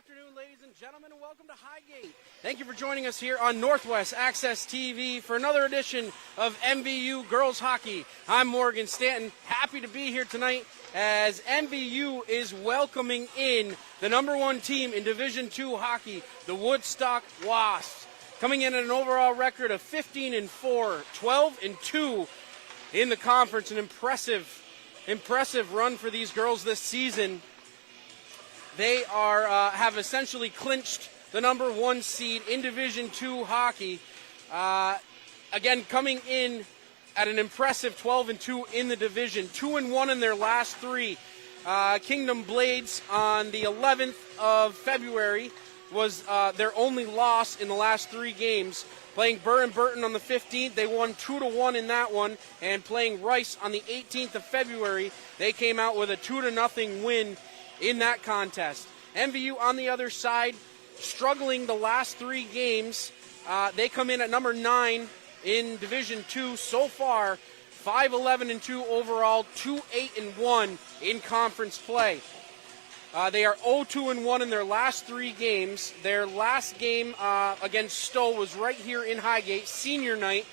afternoon, ladies and gentlemen, and welcome to Highgate. Thank you for joining us here on Northwest Access TV for another edition of MVU Girls Hockey. I'm Morgan Stanton, happy to be here tonight as MVU is welcoming in the number one team in Division II hockey, the Woodstock Wasps, coming in at an overall record of 15-4, 12-2 in the conference. An impressive run for these girls this season. They have essentially clinched the number one seed in Division II hockey. Again, coming in at an impressive 12-2 in the division, 2-1 in their last three. Kingdom Blades on the 11th of February was their only loss in the last three games. Playing Burr and Burton on the 15th, they won 2-1 in that one, and playing Rice on the 18th of February, they came out with a 2-0 win in that contest. MVU on the other side, struggling the last three games. They come in at number 9 in Division II so far, 5-11-2 overall, 2-8-1 in conference play. They are 0-2-1 in their last three games. Their last game against Stowe was right here in Highgate, senior night.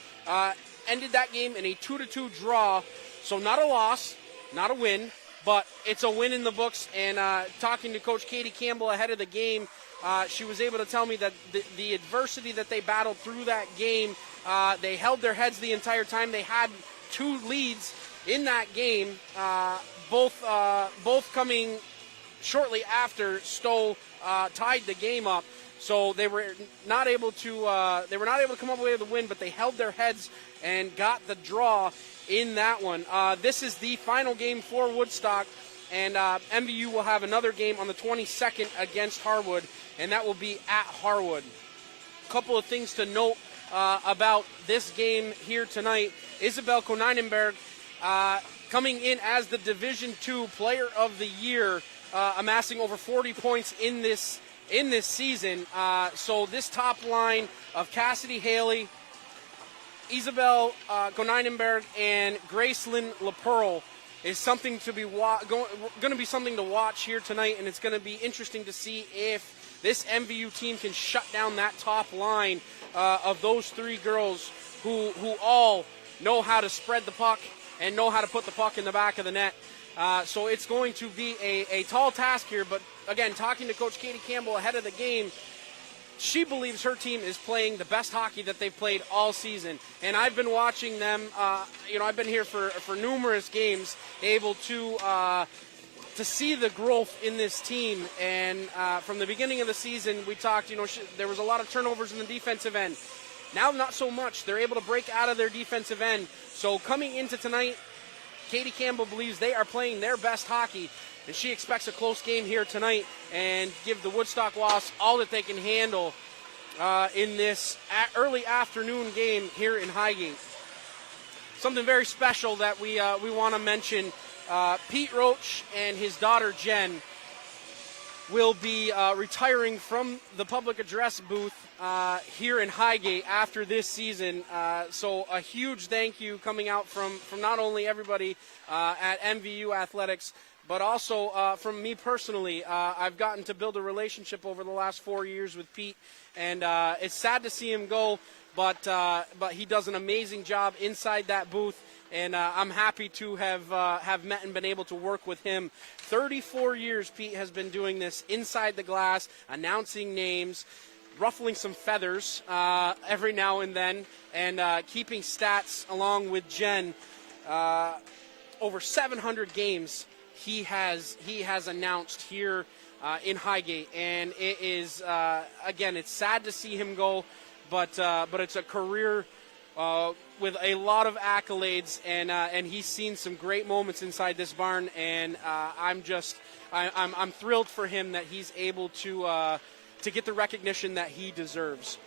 Ended that game in a 2-2 draw, so not a loss, not a win, but it's a win in the books. And talking to Coach Katie Campbell ahead of the game, she was able to tell me that the adversity that they battled through that game, they held their heads the entire time. They had two leads in that game, both coming shortly after Stowe tied the game up. So they were not able to come up with a win, but they held their heads and got the draw in that one. This is the final game for Woodstock, and MVU will have another game on the 22nd against Harwood, and that will be at Harwood. A couple of things to note about this game here tonight. Isabel Koneinenberg coming in as the Division II Player of the Year, amassing over 40 points in this season. So this top line of Cassidy Haley, Isabel Koneinenberg, and Gracelyn LaPearl is something to be going to be something to watch here tonight, and it's going to be interesting to see if this MVU team can shut down that top line of those three girls who all know how to spread the puck and know how to put the puck in the back of the net. So it's going to be a tall task here, but again, talking to Coach Katie Campbell ahead of the game, she believes her team is playing the best hockey that they've played all season. And I've been watching them, I've been here for numerous games, able to see the growth in this team. And from the beginning of the season, we talked, there was a lot of turnovers in the defensive end. Now, not so much. They're able to break out of their defensive end. So coming into tonight, Katie Campbell believes they are playing their best hockey, and she expects a close game here tonight and give the Woodstock Wasps all that they can handle in this early afternoon game here in Highgate. Something very special that we want to mention, Pete Roach and his daughter Jen will be retiring from the public address booth here in Highgate after this season. So a huge thank you coming out from not only everybody at MVU Athletics, but also from me personally. I've gotten to build a relationship over the last 4 years with Pete, and it's sad to see him go, but he does an amazing job inside that booth. And I'm happy to have met and been able to work with him. 34 years Pete has been doing this inside the glass, announcing names, ruffling some feathers every now and then, and keeping stats along with Jen. Over 700 games he has announced here in Highgate, and it is again, it's sad to see him go, but it's a career with a lot of accolades, and he's seen some great moments inside this barn, and I'm thrilled for him that he's able to get the recognition that he deserves.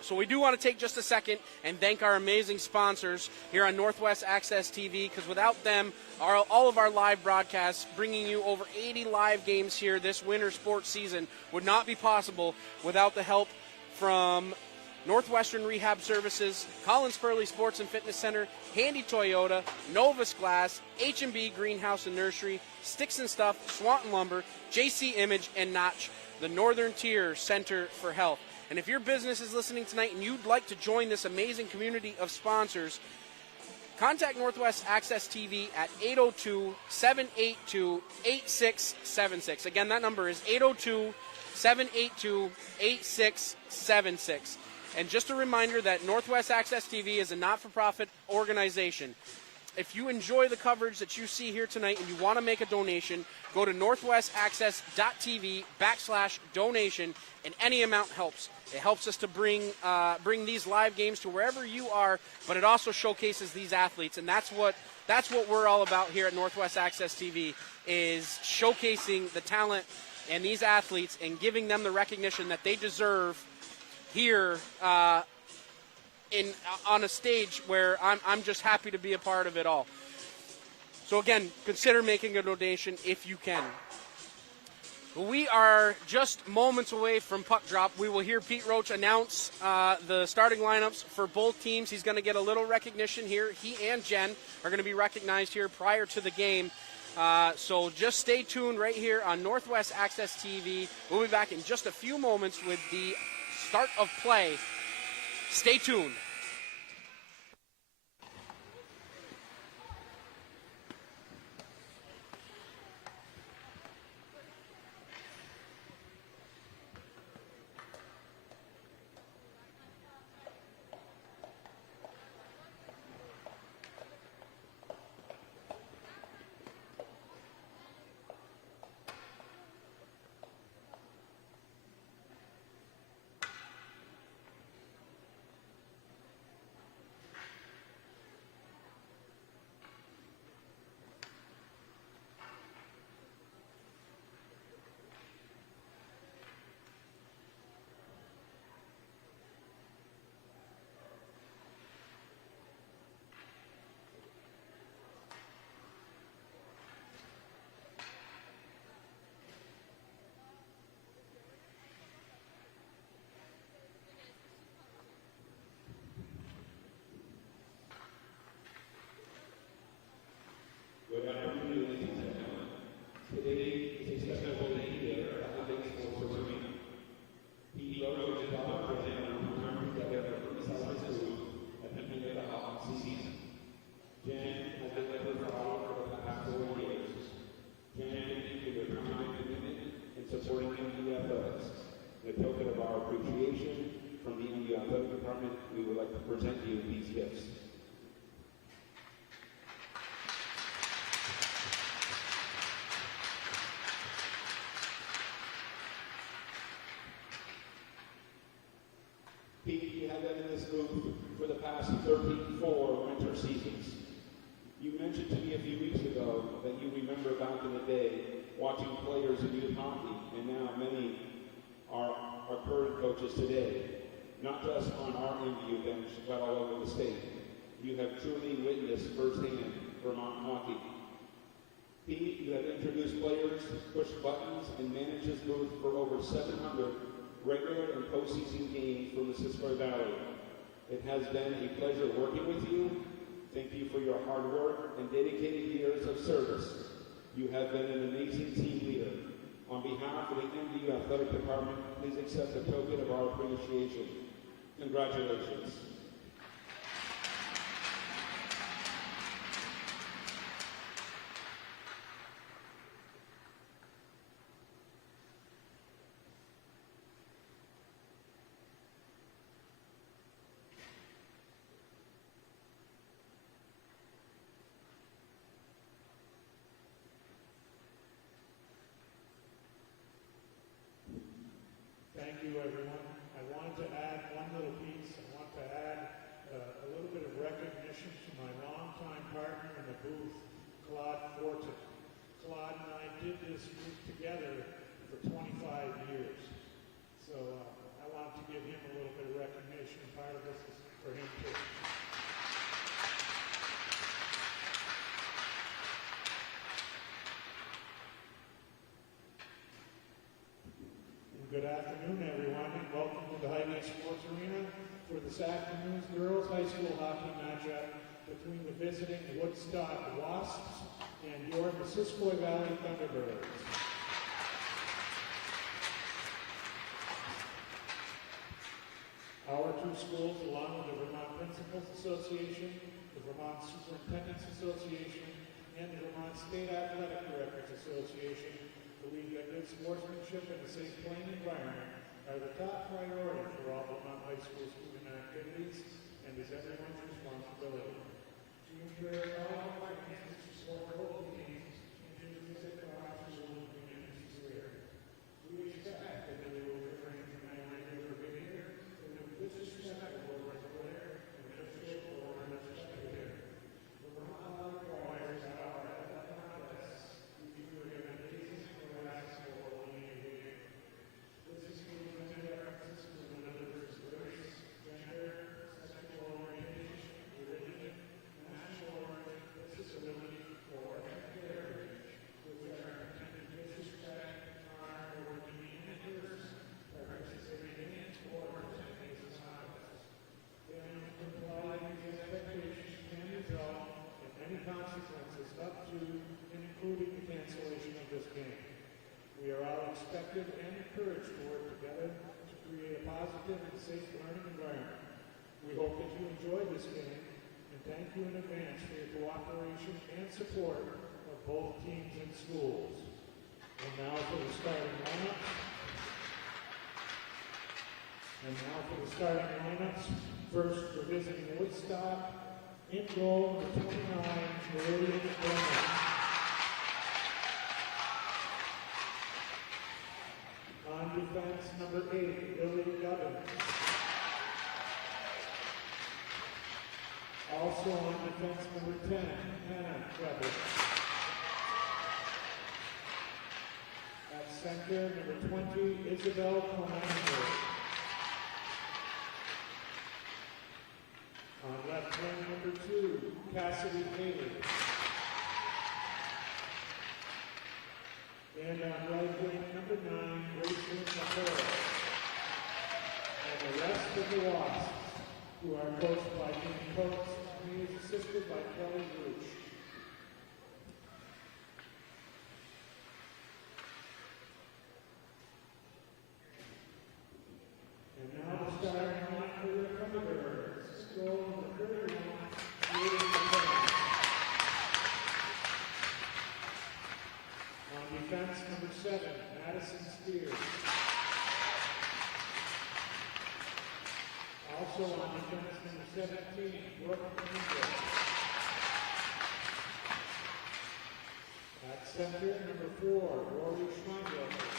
So we do want to take just a second and thank our amazing sponsors here on Northwest Access TV, because without them, all of our live broadcasts, bringing you over 80 live games here this winter sports season, would not be possible without the help from Northwestern Rehab Services, Collins Purley Sports and Fitness Center, Handy Toyota, Novus Glass, H&B Greenhouse and Nursery, Sticks and Stuff, Swanton Lumber, JC Image, and Notch the Northern Tier Center for Health. And if your business is listening tonight and you'd like to join this amazing community of sponsors, contact Northwest Access TV at 802-782-8676. Again, that number is 802-782-8676. And just a reminder that Northwest Access TV is a not-for-profit organization. If you enjoy the coverage that you see here tonight and you want to make a donation, go to northwestaccess.tv/donation, and any amount helps. It helps us to bring these live games to wherever you are, but it also showcases these athletes, and that's what we're all about here at Northwest Access TV, is showcasing the talent and these athletes and giving them the recognition that they deserve here on a stage where I'm just happy to be a part of it all. So again, consider making a donation if you can. We are just moments away from puck drop. We will hear Pete Roach announce the starting lineups for both teams. He's going to get a little recognition here. He and Jen are going to be recognized here prior to the game. So just stay tuned right here on Northwest Access TV. We'll be back in just a few moments with the start of play. Stay tuned. Pete, you have been in this group for the past 34 winter seasons. You mentioned to me a few weeks ago that you remember back in the day watching players in youth hockey, and now many are current coaches today, not just on our MVU bench, but all over the state. You have truly witnessed firsthand Vermont hockey. Pete, you have introduced players, pushed buttons, and managed this booth for over 700 regular and postseason games for Missisquoi Valley. It has been a pleasure working with you. Thank you for your hard work and dedicated years of service. You have been an amazing team leader. On behalf of the MVU Athletic Department, please accept a token of our appreciation. Congratulations. Thank you, everyone. I wanted to add one little piece. I want to add a little bit of recognition to my longtime partner in the booth, Claude Fortin. Claude and I did this group together for 25 years. So I wanted to give him a little bit of recognition. Part of this is for him, too. Good afternoon, everyone, and welcome to the Highgate Sports Arena for this afternoon's girls high school hockey matchup between the visiting Woodstock Wasps and your Missisquoi Valley Thunderbirds. two schools, along with the Vermont Principals Association, the Vermont Superintendents Association, and the Vermont State Athletic Directors Association, believe that good sportsmanship and a safe playing environment are the top priority for all Vermont high school student activities and is everyone's responsibility. To ensure all finances to support both teams and to visit our school and community career. We expect that they will refrain from any regular behavior that would disrespect or player and official or unexpected. Vermont requires our athletic contests to be an amazing class for behavior. This includes many references to another's race, gender, sexual orientation, religion, national origin, disability, or ethnic heritage, which are intended to disrespect, harm, or demean a person participating in or attending this contest. Failing to comply with these expectations can result in many consequences up to and including the cancellation of this game. We are all expected and encouraged to work together to create a positive and safe learning environment. We hope that you enjoy this game and thank you in advance for your cooperation and support of both teams and schools. And now for the starting lineups. First, for visiting Woodstock, in goal, number 29, Meridian Bowman. On defense, number 8, Billy Gubbins. Also on defense, number 10, Hannah Gubbins. At center, number 20, Isabel Clemente. On left wing, number 2, Cassidy Haley. And on right wing, number 9, Rachel McCoy. And the rest of the Wasps, who are coached by Dean Coates, and he is assisted by Kelly Rooch. And now the starting line for the Thunderbirds. Goal number 31, Rachel McCoy. On defense, number 7, Madison Spears. Also on defense, number 17, Brooke Angel. At center, number 4, Rory Schweinberger.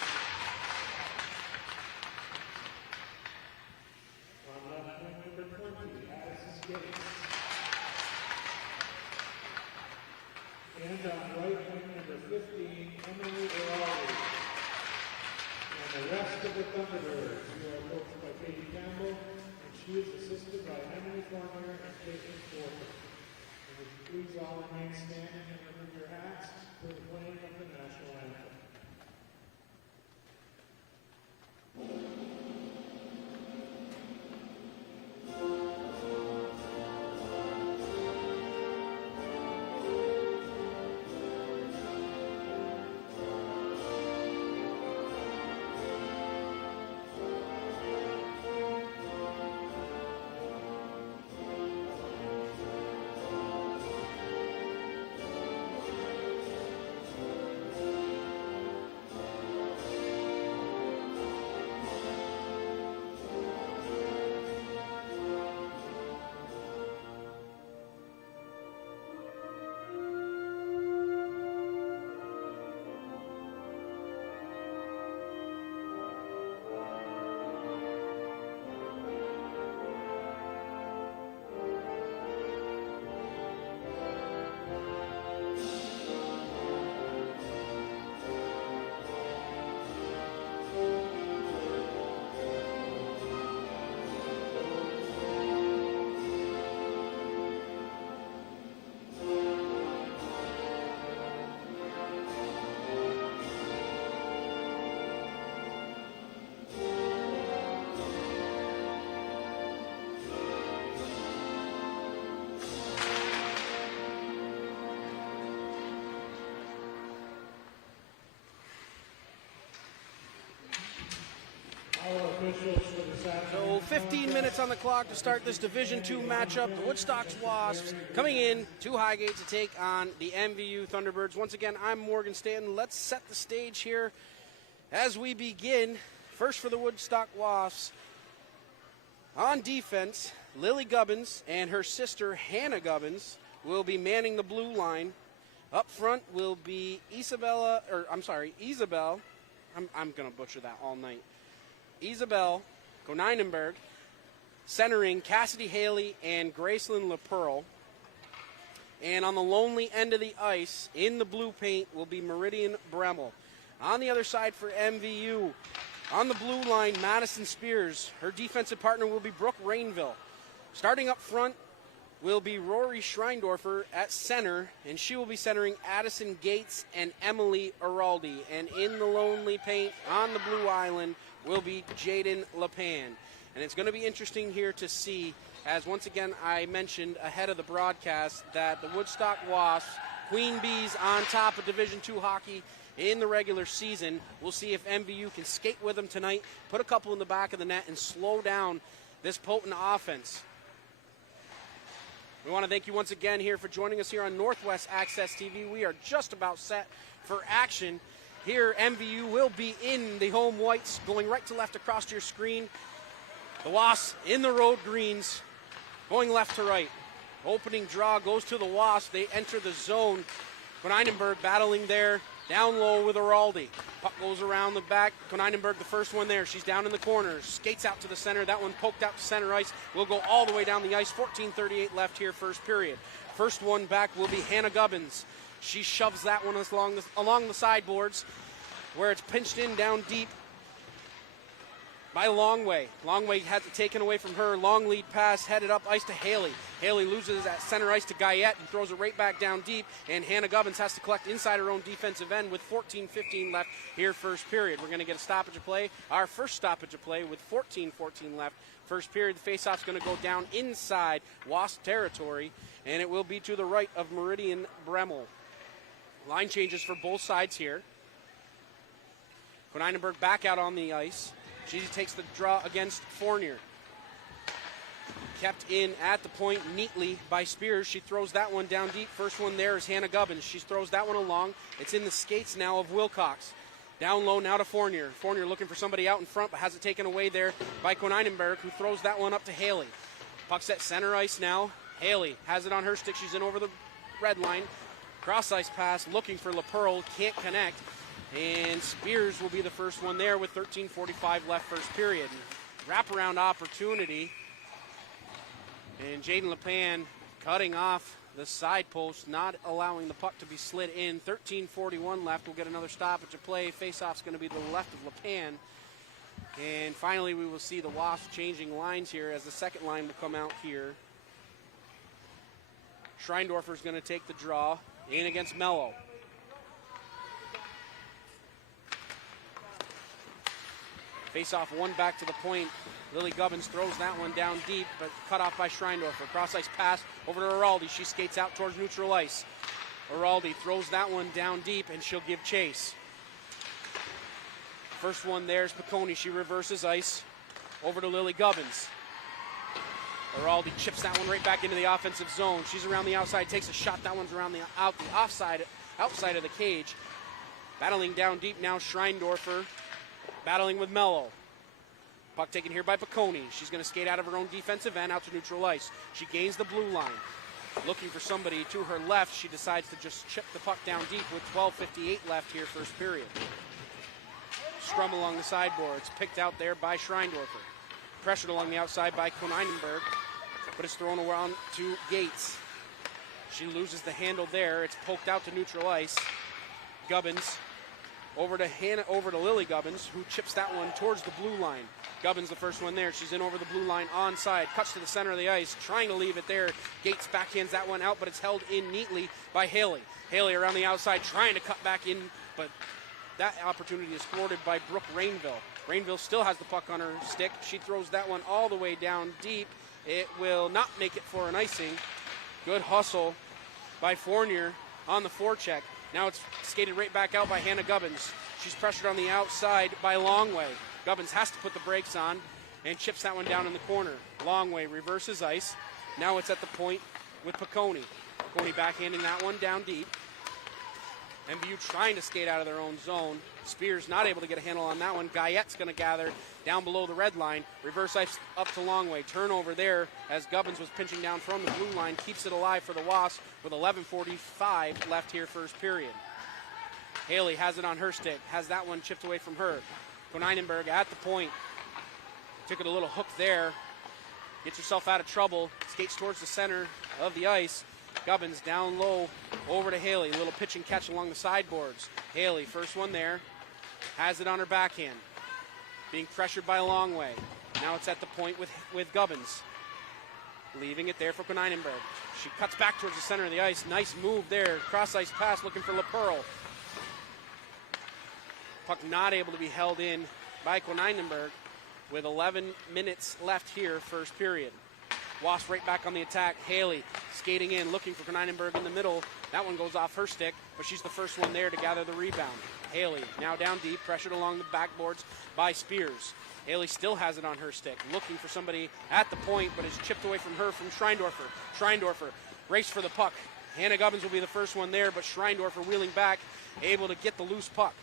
On left wing, number 20, Addison Gates. And on right wing, number 15, Emily O'Reilly. And the rest of the Thunderbirds, who are coached by Katie Campbell, and she is assisted by Emily Fournier and Caitlin Porter. And would you please all remain standing and remove your hats for the playing of the national anthem. officials for this afternoon. So 15 minutes on the clock to start this Division II matchup. The Woodstock Wasps coming in to Highgate to take on the MVU Thunderbirds. Once again, I'm Morgan Stanton. Let's set the stage here as we begin. First for the Woodstock Wasps. On defense, Lily Gubbins and her sister Hannah Gubbins will be manning the blue line. Up front will be Isabel. I'm going to butcher that all night. Isabel Koneinenberg, centering Cassidy Haley and Gracelyn LaPearl. And on the lonely end of the ice, in the blue paint, will be Meridian Bremmel. On the other side for MVU, on the blue line, Madison Spears. Her defensive partner will be Brooke Rainville. Starting up front will be Rory Schreindorfer at center, and she will be centering Addison Gates and Emily Araldi. And in the lonely paint on the blue island will be Jaden Lepan. And it's going to be interesting here to see, as once again I mentioned ahead of the broadcast, that the Woodstock Wasps, Queen Bees on top of Division II hockey in the regular season. We'll see if MVU can skate with them tonight, put a couple in the back of the net, and slow down this potent offense. We want to thank you once again here for joining us here on Northwest Access TV. We are just about set for action. Here, MVU will be in the home whites, going right to left across your screen. The Wasps in the road greens, going left to right. Opening draw goes to the Wasps. They enter the zone. Koneinenberg battling there, down low with Araldi. Puck goes around the back. Koneinenberg, the first one there. She's down in the corner. Skates out to the center. That one poked out to center ice. Will go all the way down the ice. 14:38 left here, first period. First one back will be Hannah Gubbins. She shoves that one along the sideboards, where it's pinched in down deep by Longway. Longway has it taken away from her. Long lead pass headed up ice to Haley. Haley loses at center ice to Guyette and throws it right back down deep. And Hannah Gubbins has to collect inside her own defensive end with 14:15 left here, first period. We're going to get a stoppage of play. Our first stoppage of play with 14:14 left. First period, the faceoff's going to go down inside Wasp territory, and it will be to the right of Meridian Bremmel. Line changes for both sides here. Koneinenberg back out on the ice. She takes the draw against Fournier. Kept in at the point neatly by Spears. She throws that one down deep. First one there is Hannah Gubbins. She throws that one along. It's in the skates now of Wilcox. Down low now to Fournier. Fournier looking for somebody out in front, but has it taken away there by Koneinenberg, who throws that one up to Haley. Puck's at center ice now. Haley has it on her stick. She's in over the red line. Cross ice pass looking for LaPearl. Can't connect. And Spears will be the first one there with 13:45 left, first period. Wraparound opportunity. And Jaden Lepan cutting off the side post, not allowing the puck to be slid in. 13:41 left. We'll get another stoppage of play. Faceoff's going to be to the left of Lepan. And finally, we will see the Wasps changing lines here as the second line will come out here. Schreindorfer's going to take the draw in against Mello. Face-off one back to the point. Lily Gubbins throws that one down deep, but cut off by Schreindorfer. Cross-ice pass over to Araldi. She skates out towards neutral ice. Araldi throws that one down deep, and she'll give chase. First one there's Piccone. She reverses ice over to Lily Gubbins. Araldi chips that one right back into the offensive zone. She's around the outside, takes a shot. That one's around the outside of the cage. Battling down deep now, Schreindorfer. Battling with Mello. Puck taken here by Piccone. She's going to skate out of her own defensive end out to neutral ice. She gains the blue line. Looking for somebody to her left. She decides to just chip the puck down deep with 12:58 left here, first period. Scrum along the sideboards. Picked out there by Schreindorfer. Pressured along the outside by Koneinenberg, but it's thrown around to Gates. She loses the handle there. It's poked out to neutral ice. Gubbins over to Lily Gubbins, who chips that one towards the blue line. Gubbins the first one there. She's in over the blue line onside. Cuts to the center of the ice, trying to leave it there. Gates backhands that one out, but it's held in neatly by Haley. Haley around the outside trying to cut back in, but that opportunity is thwarted by Brooke Rainville. Rainville still has the puck on her stick. She throws that one all the way down deep. It will not make it for an icing. Good hustle by Fournier on the forecheck. Now it's skated right back out by Hannah Gubbins. She's pressured on the outside by Longway. Gubbins has to put the brakes on and chips that one down in the corner. Longway reverses ice. Now it's at the point with Piccone. Piccone backhanding that one down deep. MVU trying to skate out of their own zone. Spears not able to get a handle on that one. Guyette's going to gather down below the red line. Reverse ice up to Longway. Turnover there as Gubbins was pinching down from the blue line. Keeps it alive for the Wasps with 11:45 left here first period. Haley has it on her stick. Has that one chipped away from her. Koneinenberg at the point. Took it a little hook there. Gets herself out of trouble. Skates towards the center of the ice. Gubbins down low over to Haley. A little pitch and catch along the sideboards. Haley, first one there. Has it on her backhand. Being pressured by Longway. Now it's at the point with Gubbins. Leaving it there for Koneinenberg. She cuts back towards the center of the ice. Nice move there. Cross ice pass looking for LaPearl. Puck not able to be held in by Koneinenberg with 11 minutes left here first period. Wasp right back on the attack. Haley skating in, looking for Koneinenberg in the middle. That one goes off her stick, but she's the first one there to gather the rebound. Haley now down deep, pressured along the backboards by Spears. Haley still has it on her stick, looking for somebody at the point, but it's chipped away from her from Schreindorfer. Schreindorfer race for the puck. Hannah Gubbins will be the first one there, but Schreindorfer wheeling back, able to get the loose puck.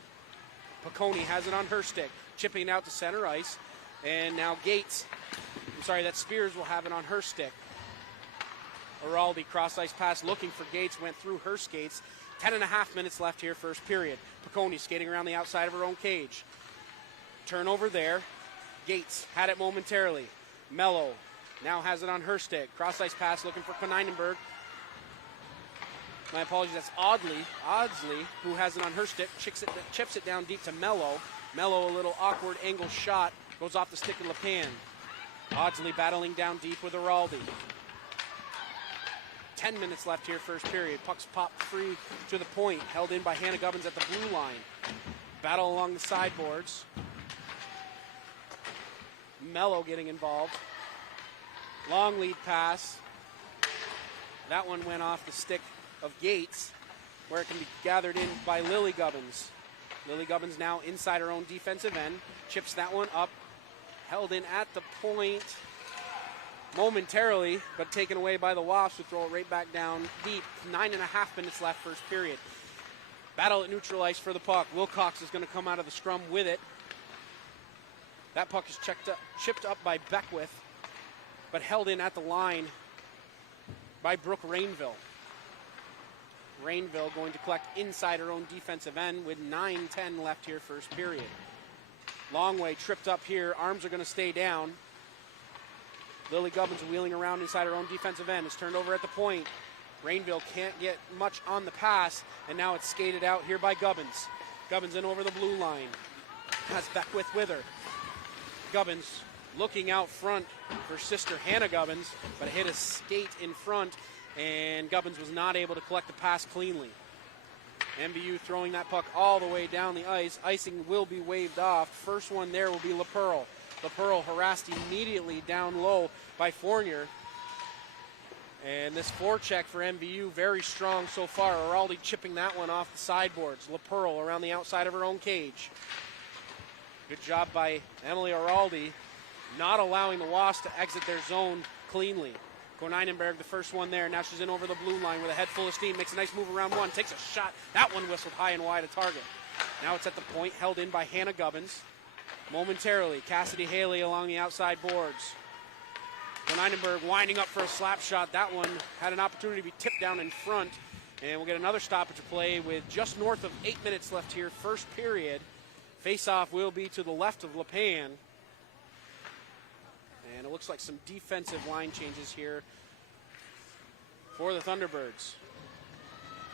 Piccone has it on her stick, chipping it out to center ice, and now that Spears will have it on her stick. Araldi cross ice pass looking for Gates, went through her skates. 10.5 minutes left here first period. Piccone skating around the outside of her own cage. Turnover there. Gates had it momentarily. Mello now has it on her stick. Cross ice pass looking for Koneinenberg. My apologies, that's Audsley, who has it on her stick, chips it down deep to Mello. Mello, a little awkward angle shot, goes off the stick of LePan. Audsley battling down deep with Araldi. 10 minutes left here first period. Puck's popped free to the point, held in by Hannah Gubbins at the blue line. Battle along the sideboards. Mello getting involved. Long lead pass. That one went off the stick of Gates, where it can be gathered in by Lily Gubbins. Lily Gubbins now inside her own defensive end. Chips that one up. Held in at the point momentarily, but taken away by the Wasps, who throw it right back down deep. 9.5 minutes left first period. Battle at neutral ice for the puck. Wilcox is going to come out of the scrum with it. That puck is chipped up by Beckwith, but held in at the line by Brooke Rainville. Rainville going to collect inside her own defensive end with 9:10 left here first period. Longway tripped up here. Arms are going to stay down. Lily Gubbins wheeling around inside her own defensive end. It's turned over at the point. Rainville can't get much on the pass, and now it's skated out here by Gubbins. Gubbins in over the blue line. Has Beckwith with her. Gubbins looking out front for sister Hannah Gubbins, but hit a skate in front, and Gubbins was not able to collect the pass cleanly. MVU throwing that puck all the way down the ice. Icing will be waved off. First one there will be LaPearl. LaPearl harassed immediately down low by Fournier. And this forecheck for MVU, very strong so far. Araldi chipping that one off the sideboards. LaPearl around the outside of her own cage. Good job by Emily Araldi, not allowing the Wasps to exit their zone cleanly. Koneinenberg, the first one there. Now she's in over the blue line with a head full of steam. Makes a nice move around one. Takes a shot. That one whistled high and wide of target. Now it's at the point, held in by Hannah Gubbins. Momentarily, Cassidy Haley along the outside boards. Koneinenberg winding up for a slap shot. That one had an opportunity to be tipped down in front. And we'll get another stoppage of play with just north of 8 minutes left here, first period. Face-off will be to the left of LePan. And it looks like some defensive line changes here for the Thunderbirds.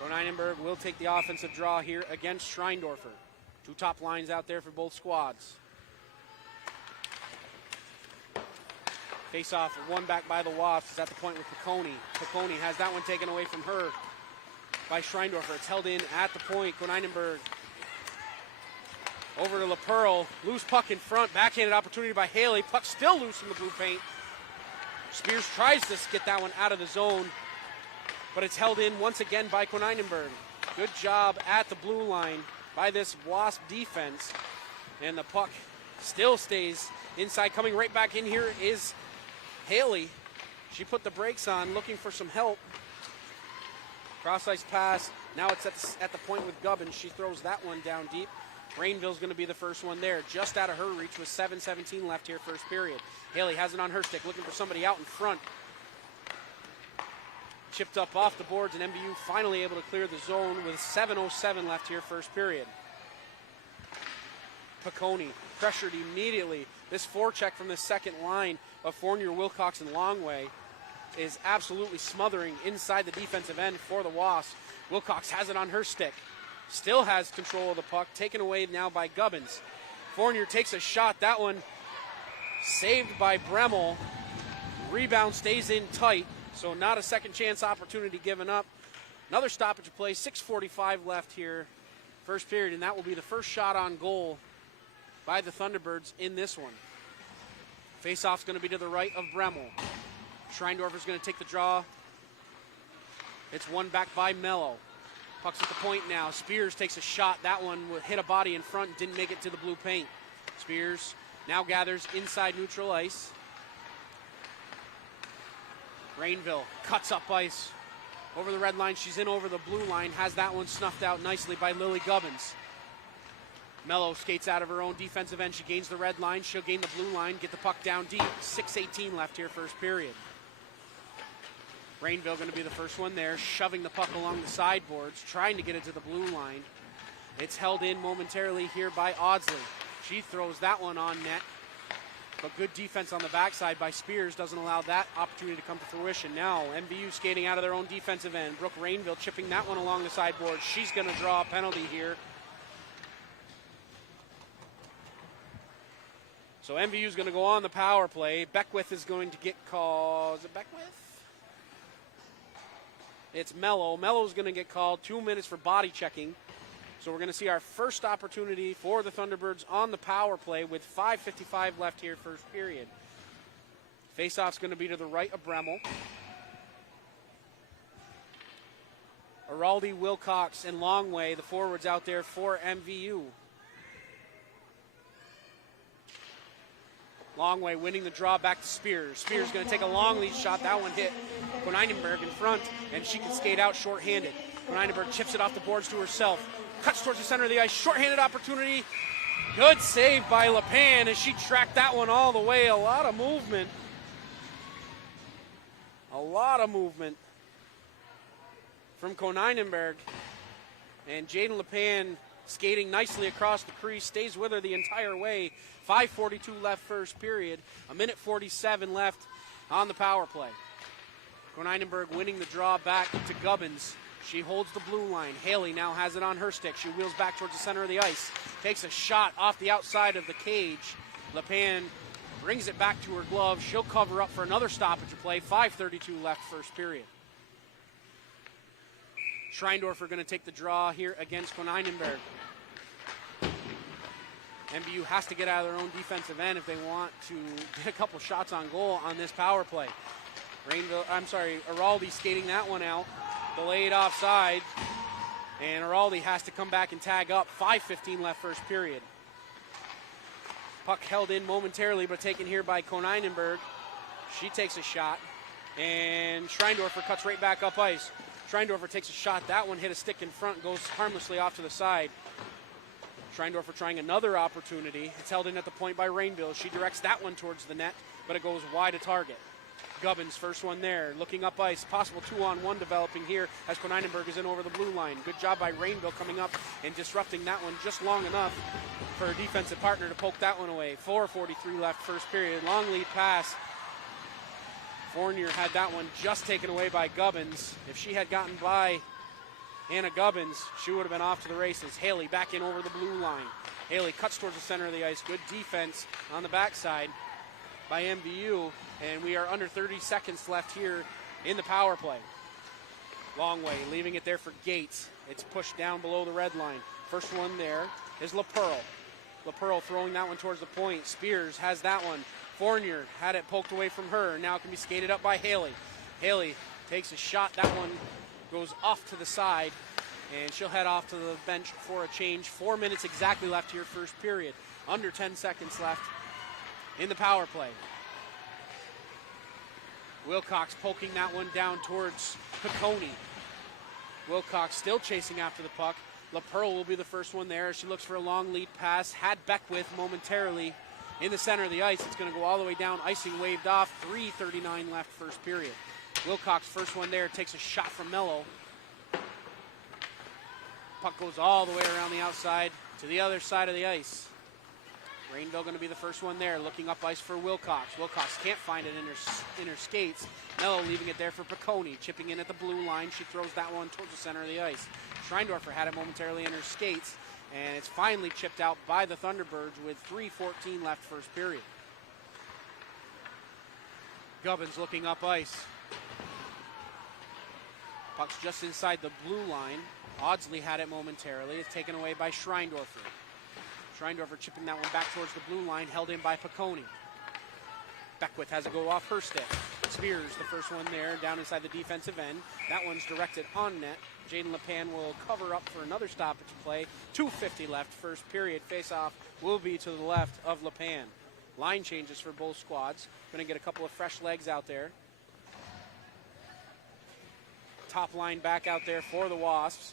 Koneinenberg will take the offensive draw here against Schreindorfer. Two top lines out there for both squads. Face-off, one back by the Wasps is at the point with Piccone. Piccone has that one taken away from her by Schreindorfer. It's held in at the point. Koneinenberg over to LaPearl. Loose puck in front. Backhanded opportunity by Haley. Puck still loose in the blue paint. Spears tries to get that one out of the zone, but it's held in once again by Koneinenberg. Good job at the blue line by this Wasp defense. And the puck Still stays inside. Coming right back in here is Haley. She put the brakes on, looking for some help. Cross-ice pass. Now it's at the point with Gubbins. She throws that one down deep. Rainville's going to be the first one there. Just out of her reach with 7:17 left here, first period. Haley has it on her stick, looking for somebody out in front. Chipped up off the boards, and MVU finally able to clear the zone with 7:07 left here, first period. Piccone pressured immediately. This forecheck from the second line of Fournier, Wilcox, and Longway is absolutely smothering inside the defensive end for the Wasps. Wilcox has it on her stick. Still has control of the puck, taken away now by Gubbins. Fournier takes a shot. That one saved by Bremmel. Rebound stays in tight, so not a second chance opportunity given up. Another stoppage of play, 6:45 left here, first period, and that will be the first shot on goal by the Thunderbirds in this one. Face-off's going to be to the right of Bremmel. Schreindorfer's going to take the draw. It's won back by Mello. Puck's at the point now. Spears takes a shot. That one will hit a body in front and didn't make it to the blue paint. Spears now gathers inside neutral ice. Rainville cuts up ice over the red line. She's in over the blue line. Has that one snuffed out nicely by Lily Gubbins. Mello skates out of her own defensive end. She gains the red line. She'll gain the blue line. Get the puck down deep. 6:18 left here, first period. Rainville going to be the first one there, shoving the puck along the sideboards, trying to get it to the blue line. It's held in momentarily here by Audsley. She throws that one on net, but good defense on the backside by Spears doesn't allow that opportunity to come to fruition. Now MVU skating out of their own defensive end. Brooke Rainville chipping that one along the sideboard. She's going to draw a penalty here. So MVU is going to go on the power play. Beckwith is going to get called. Is it Beckwith? It's Mello. Mello's going to get called. 2 minutes for body checking. So we're going to see our first opportunity for the Thunderbirds on the power play with 5:55 left here, first period. Face-off's going to be to the right of Bremmel. Araldi, Wilcox, and Longway, the forwards out there for MVU. Longway winning the draw back to Spears. Spears going to take a long lead shot. That one hit Koneinenberg in front, and she can skate out shorthanded. Koneinenberg chips it off the boards to herself. Cuts towards the center of the ice. Shorthanded opportunity. Good save by LePan as she tracked that one all the way. A lot of movement. A lot of movement from Koneinenberg. And Jaden LePan skating nicely across the crease. Stays with her the entire way. 5:42 left, first period. 1:47 left on the power play. Koneinenberg winning the draw back to Gubbins. She holds the blue line. Haley now has it on her stick. She wheels back towards the center of the ice. Takes a shot off the outside of the cage. LePan brings it back to her glove. She'll cover up for another stoppage of play. 5:32 left, first period. Schreindorfer going to take the draw here against Koneinenberg. MVU has to get out of their own defensive end if they want to get a couple shots on goal on this power play. Araldi skating that one out. Delayed offside. And Araldi has to come back and tag up. 5:15 left, first period. Puck held in momentarily, but taken here by Koneinenberg. She takes a shot. And Schreindorfer cuts right back up ice. Schreindorfer takes a shot. That one hit a stick in front, goes harmlessly off to the side. Schreindorfer trying another opportunity. It's held in at the point by Rainville. She directs that one towards the net, but it goes wide of target. Gubbins, first one there, looking up ice. Possible 2-on-1 developing here as Koneinenberg is in over the blue line. Good job by Rainville coming up and disrupting that one just long enough for a defensive partner to poke that one away. 4:43 left, first period. Long lead pass. Fournier had that one just taken away by Gubbins. If she had gotten by Anna Gubbins, she would have been off to the races. Haley back in over the blue line. Haley cuts towards the center of the ice. Good defense on the backside by MVU. And we are under 30 seconds left here in the power play. Longway leaving it there for Gates. It's pushed down below the red line. First one there is LaPearl. LaPearl throwing that one towards the point. Spears has that one. Fournier had it poked away from her. Now it can be skated up by Haley. Haley takes a shot. That one goes off to the side, and she'll head off to the bench for a change. 4 minutes exactly left here, first period. Under 10 seconds left in the power play. Wilcox poking that one down towards Piccone. Wilcox still chasing after the puck. LaPearl will be the first one there. She looks for a long lead pass. Had Beckwith momentarily in the center of the ice. It's going to go all the way down. Icing waved off. 3:39 left first period. Wilcox first one there. Takes a shot from Mello. Puck goes all the way around the outside to the other side of the ice. Rainville going to be the first one there, looking up ice for Wilcox. Wilcox can't find it in her skates. Mello leaving it there for Piccone, chipping in at the blue line. She throws that one towards the center of the ice. Schreindorfer had it momentarily in her skates, and it's finally chipped out by the Thunderbirds with 3:14 left first period. Gubbins looking up ice. Puck's just inside the blue line. Audsley had it momentarily. It's taken away by Schreindorfer. Schreindorfer chipping that one back towards the blue line, held in by Piccone. Beckwith has it go off her stick. Spears, the first one there, down inside the defensive end. That one's directed on net. Jaden LePan will cover up for another stoppage play. 2:50 left first period. Face-off will be to the left of LePan. Line changes for both squads. Going to get a couple of fresh legs out there. Top line back out there for the Wasps.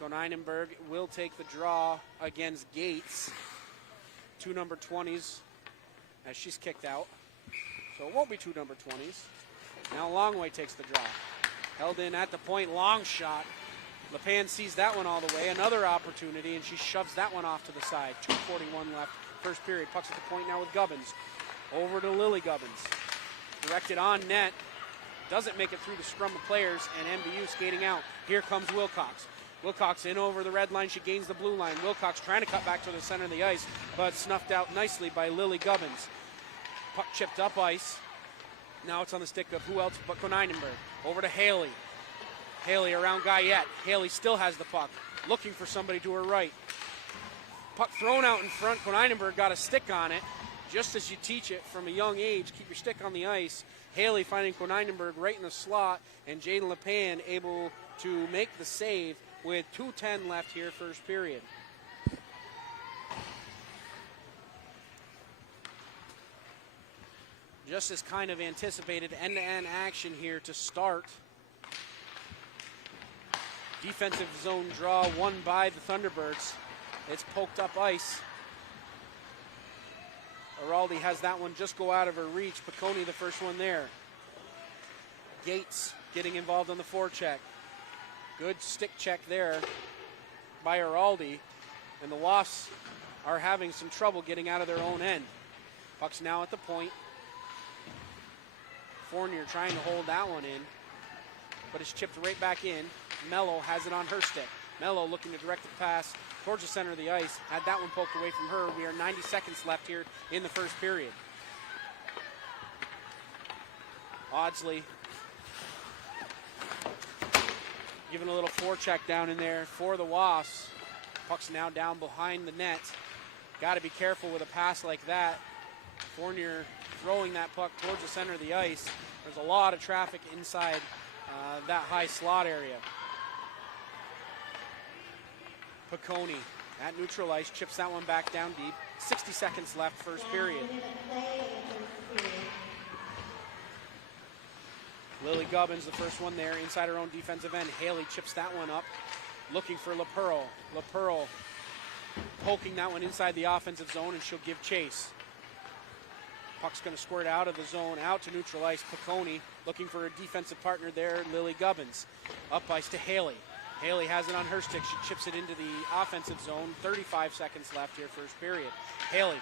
Koneinenberg will take the draw against Gates. 2 number 20s as she's kicked out. So it won't be 2 number 20s. Now Longway takes the draw. Held in at the point, long shot. LePan sees that one all the way. Another opportunity, and she shoves that one off to the side. 2:41 left first period. Puck's at the point now with Gubbins. Over to Lily Gubbins. Directed on net. Doesn't make it through the scrum of players, and MVU skating out. Here comes Wilcox. Wilcox in over the red line. She gains the blue line. Wilcox trying to cut back to the center of the ice, but snuffed out nicely by Lily Gubbins. Puck chipped up ice. Now it's on the stick of who else but Koneinenberg. Over to Haley. Haley around Guyette. Haley still has the puck. Looking for somebody to her right. Puck thrown out in front. Koneinenberg got a stick on it. Just as you teach it from a young age, keep your stick on the ice. Haley finding Koneinenberg right in the slot, and Jaden LePan able to make the save with 2:10 left here first period. Just as kind of anticipated, end-to-end action here to start. Defensive zone draw won by the Thunderbirds. It's poked up ice. Araldi has that one just go out of her reach. Piccone the first one there. Gates getting involved on the forecheck. Good stick check there by Araldi. And the Wasps are having some trouble getting out of their own end. Puck's now at the point. Fournier trying to hold that one in, but it's chipped right back in. Mello has it on her stick. Mello looking to direct the pass towards the center of the ice. Had that one poked away from her. We are 90 seconds left here in the first period. Audsley giving a little forecheck down in there for the Wasps. Puck's now down behind the net. Got to be careful with a pass like that. Fournier throwing that puck towards the center of the ice. There's a lot of traffic inside that high slot area. Piccone at neutral ice chips that one back down deep. 60 seconds left first period. Lily Gubbins, the first one there, inside her own defensive end. Haley chips that one up, looking for LaPearl. LaPearl poking that one inside the offensive zone, and she'll give chase. Puck's going to squirt out of the zone, out to neutral ice. Piccone looking for a defensive partner there, Lily Gubbins. Up ice to Haley. Haley has it on her stick. She chips it into the offensive zone. 35 seconds left here, first period. Haley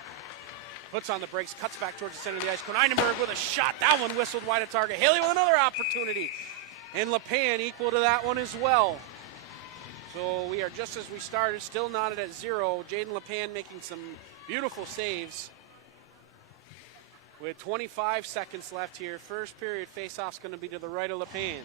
puts on the brakes, cuts back towards the center of the ice. Koneinenberg with a shot. That one whistled wide of target. Haley with another opportunity. And LePan equal to that one as well. So we are just as we started, still knotted at 0. Jaden LePan making some beautiful saves. With 25 seconds left here, first period face-off's going to be to the right of LePan.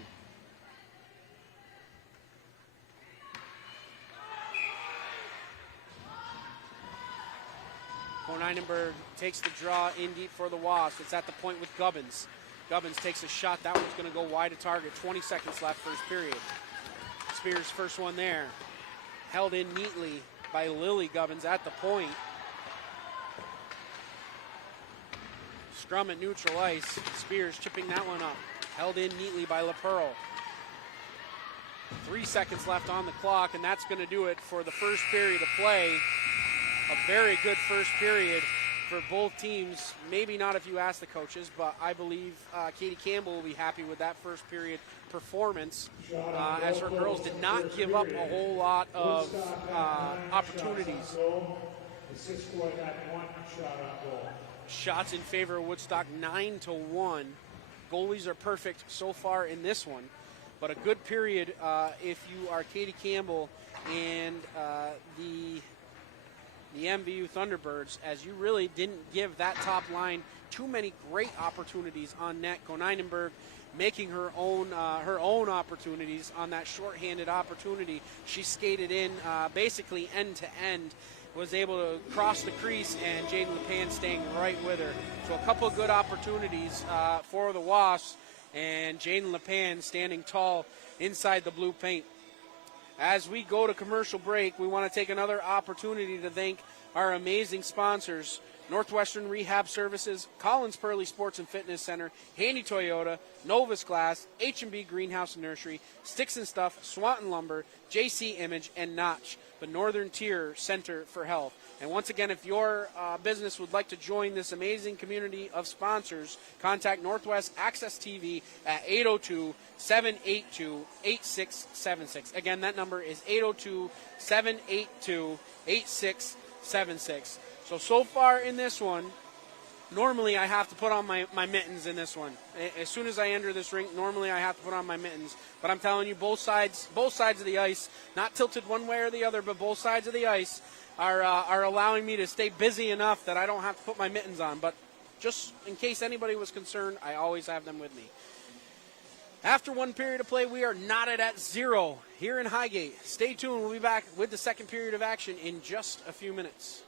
Koneinenberg takes the draw in deep for the Wasps. It's at the point with Gubbins. Gubbins takes a shot. That one's going to go wide of target. 20 seconds left first period. Spears' first one there. Held in neatly by Lily Gubbins at the point. Scrum at neutral ice. Spears chipping that one up. Held in neatly by LaPearl. 3 seconds left on the clock, and that's going to do it for the first period of play. A very good first period for both teams. Maybe not if you ask the coaches, but I believe Katie Campbell will be happy with that first period performance, as her girls did not give up a whole lot of opportunities. Shots in favor of Woodstock, 9-1. Goalies are perfect so far in this one, but a good period if you are Katie Campbell and the MVU Thunderbirds, as you really didn't give that top line too many great opportunities on net. Koneinenberg making her own opportunities on that shorthanded opportunity. She skated in basically end to end, was able to cross the crease, and Jaden LePan staying right with her. So a couple of good opportunities for the Wasps, and Jaden LePan standing tall inside the blue paint. As we go to commercial break, we want to take another opportunity to thank our amazing sponsors: Northwestern Rehab Services, Collins Pearly Sports and Fitness Center, Handy Toyota, Novus Glass, H&B Greenhouse and Nursery, Sticks and Stuff, Swanton Lumber, JC Image, and Notch, the Northern Tier Center for Health. And once again, if your business would like to join this amazing community of sponsors, contact Northwest Access TV at 802-782-8676. Again, that number is 802-782-8676. So far in this one, normally I have to put on my mittens in this one. As soon as I enter this rink, normally I have to put on my mittens. But I'm telling you, both sides of the ice, not tilted one way or the other, but both sides of the ice are allowing me to stay busy enough that I don't have to put my mittens on. But just in case anybody was concerned, I always have them with me. After one period of play, we are knotted at 0 here in Highgate. Stay tuned. We'll be back with the second period of action in just a few minutes.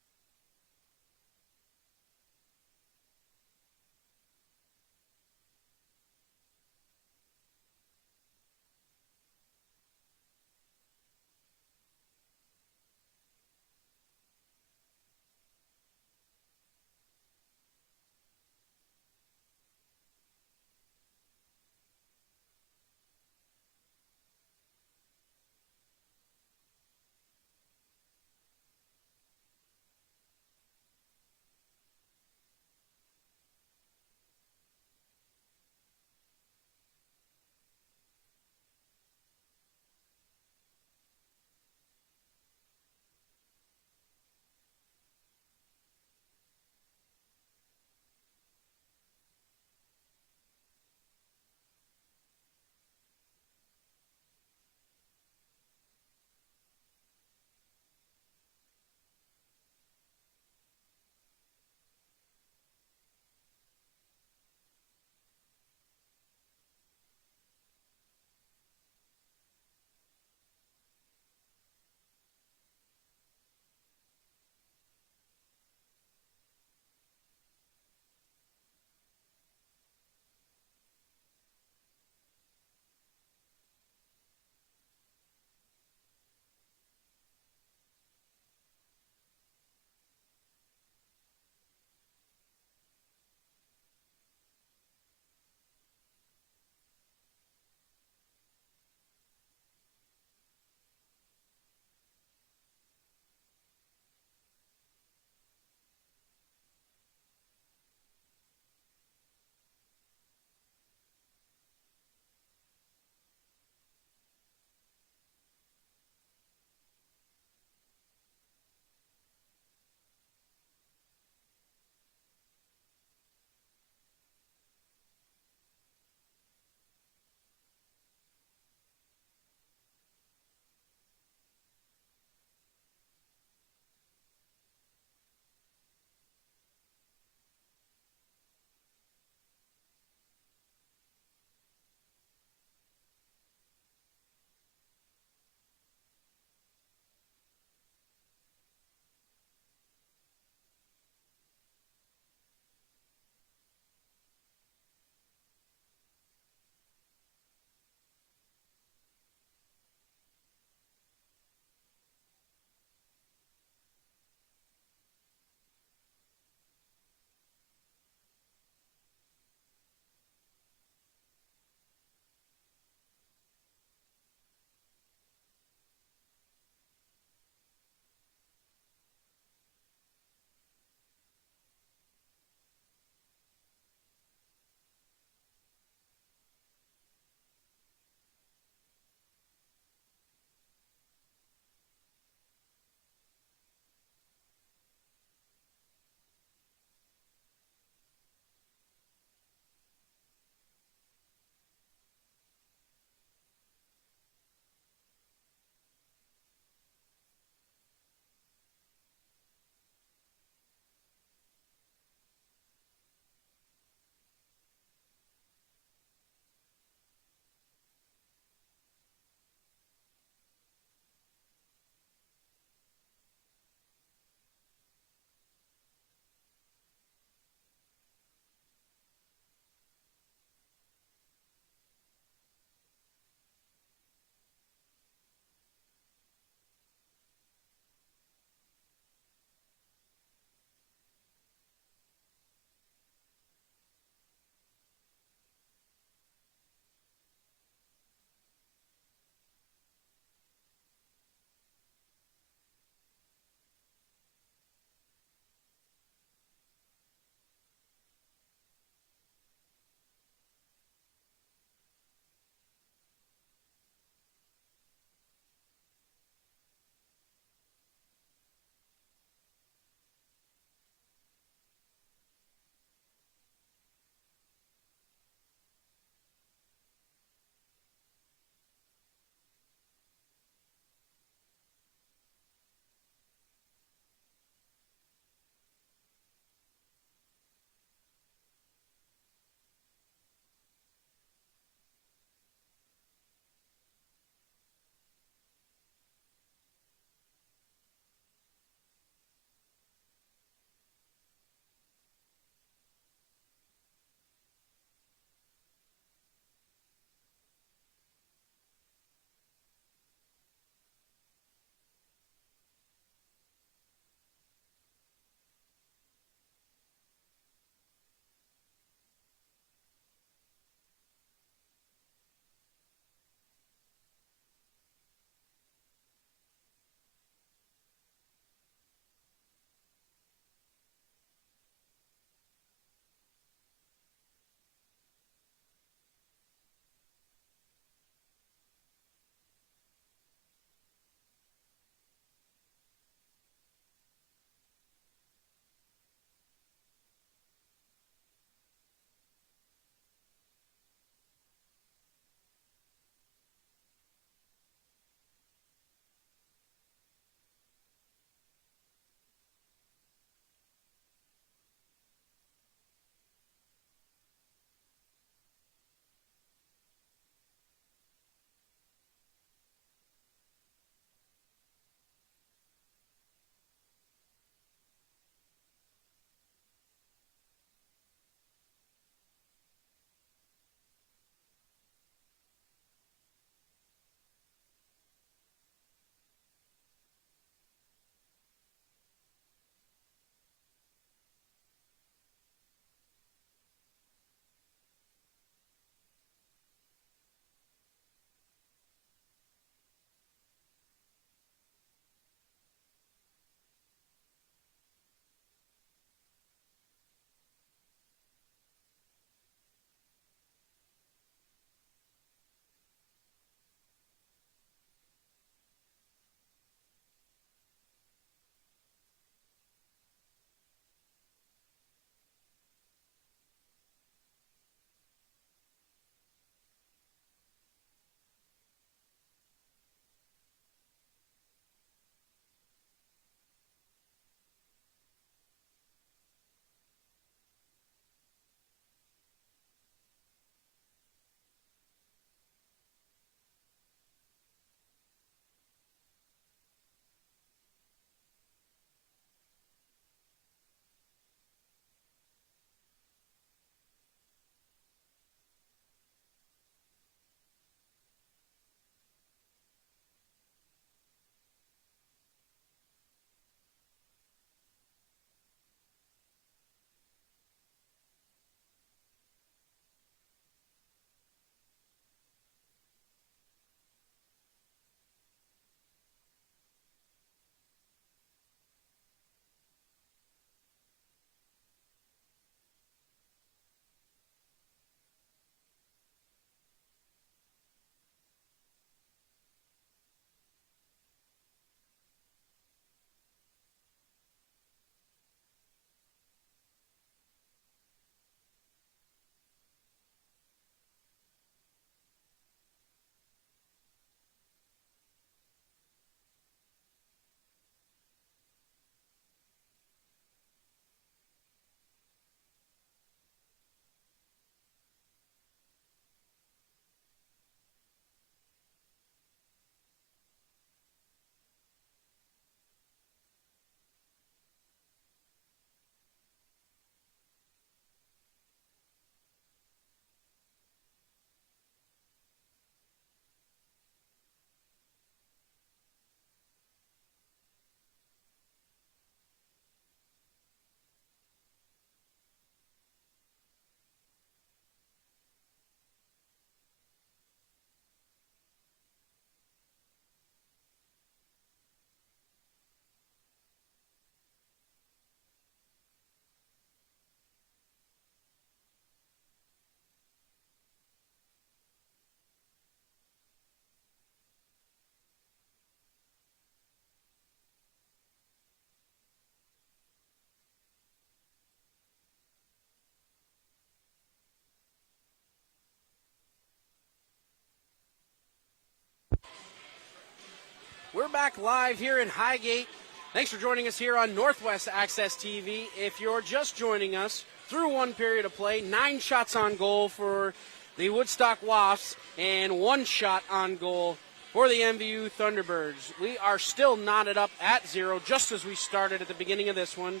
back live here in Highgate. Thanks for joining us here on Northwest Access TV. If you're just joining us, through one period of play, 9 shots on goal for the Woodstock Wasps and 1 shot on goal for the MVU Thunderbirds. We are still knotted up at 0, just as we started at the beginning of this one.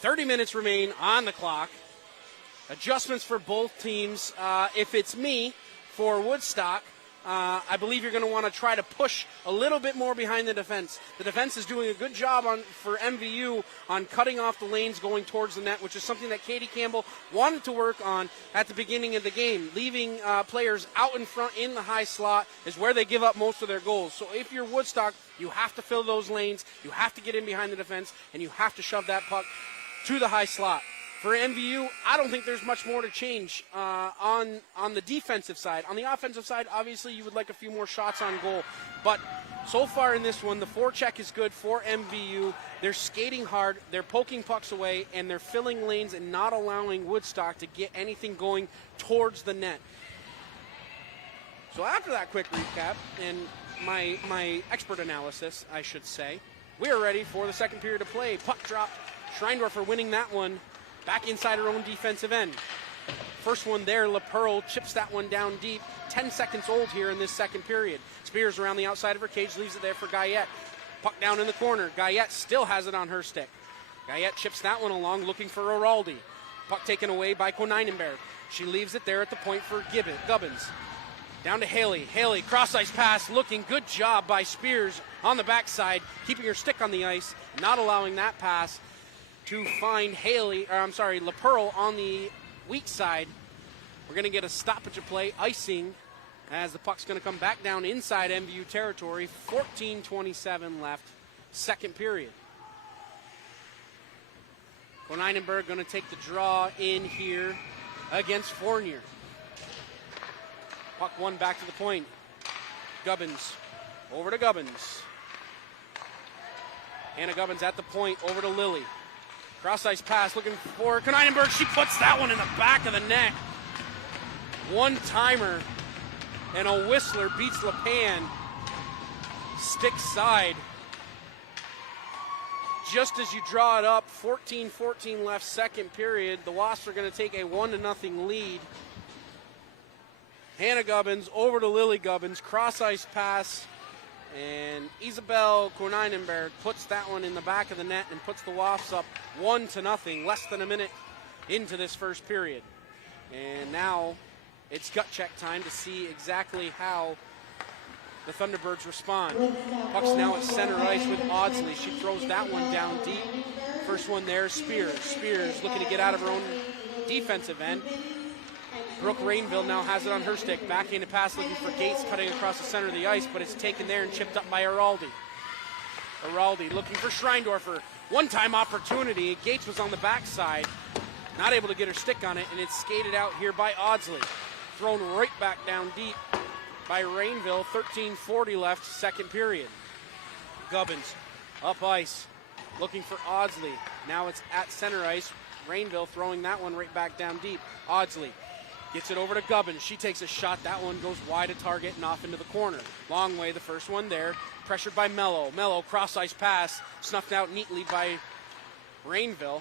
30 minutes remain on the clock. Adjustments for both teams. If it's me, for Woodstock, I believe you're going to want to try to push a little bit more behind the defense. The defense is doing a good job for MVU on cutting off the lanes going towards the net, which is something that Katie Campbell wanted to work on at the beginning of the game. Leaving players out in front in the high slot is where they give up most of their goals. So if you're Woodstock, you have to fill those lanes, you have to get in behind the defense, and you have to shove that puck to the high slot. For MVU, I don't think there's much more to change on the defensive side. On the offensive side, obviously you would like a few more shots on goal. But so far in this one, the forecheck is good for MVU. They're skating hard, they're poking pucks away, and they're filling lanes and not allowing Woodstock to get anything going towards the net. So after that quick recap and my expert analysis, I should say, we are ready for the second period of play. Puck drop, Schreindorfer winning that one. Back inside her own defensive end. First one there, LaPearl chips that one down deep. 10 seconds old here in this second period. Spears around the outside of her cage, leaves it there for Guyette. Puck down in the corner. Guyette still has it on her stick. Guyette chips that one along, looking for Oraldi. Puck taken away by Koneinenberg. She leaves it there at the point for Gubbins. Down to Haley. Haley, cross-ice pass, looking. Good job by Spears on the backside, keeping her stick on the ice, not allowing that pass to find LaPearl on the weak side. We're going to get a stoppage of play, icing, as the puck's going to come back down inside MVU territory. 14:27 left, second period. Koneinenberg going to take the draw in here against Fournier. Puck one back to the point. Gubbins, over to Gubbins. Hannah Gubbins at the point, over to Lilly. Cross-ice pass, looking for Koneinenberg. She puts that one in the back of the net. One-timer, and a Whistler beats LePan. Stick side. Just as you draw it up, 14-14 left, second period. The Wasps are going to take a 1-0 lead. Hannah Gubbins over to Lily Gubbins. Cross-ice pass. And Isabel Koneinenberg puts that one in the back of the net and puts the Wasps up 1-0, less than a minute into this first period. And now it's gut check time to see exactly how the Thunderbirds respond. Puck's now at center ice with Audsley. She throws that one down deep. First one there, Spears. Spears looking to get out of her own defensive end. Brooke Rainville now has it on her stick. Backhanded pass looking for Gates, cutting across the center of the ice, but it's taken there and chipped up by Araldi. Araldi looking for Schreindorfer. One-time opportunity. Gates was on the backside, not able to get her stick on it, and it's skated out here by Audsley. Thrown right back down deep by Rainville. 13:40 left, second period. Gubbins up ice, looking for Audsley. Now it's at center ice. Rainville throwing that one right back down deep. Audsley gets it over to Gubbins. She takes a shot. That one goes wide of target and off into the corner. Long way, the first one there. Pressured by Mello. Mello, cross-ice pass, snuffed out neatly by Rainville.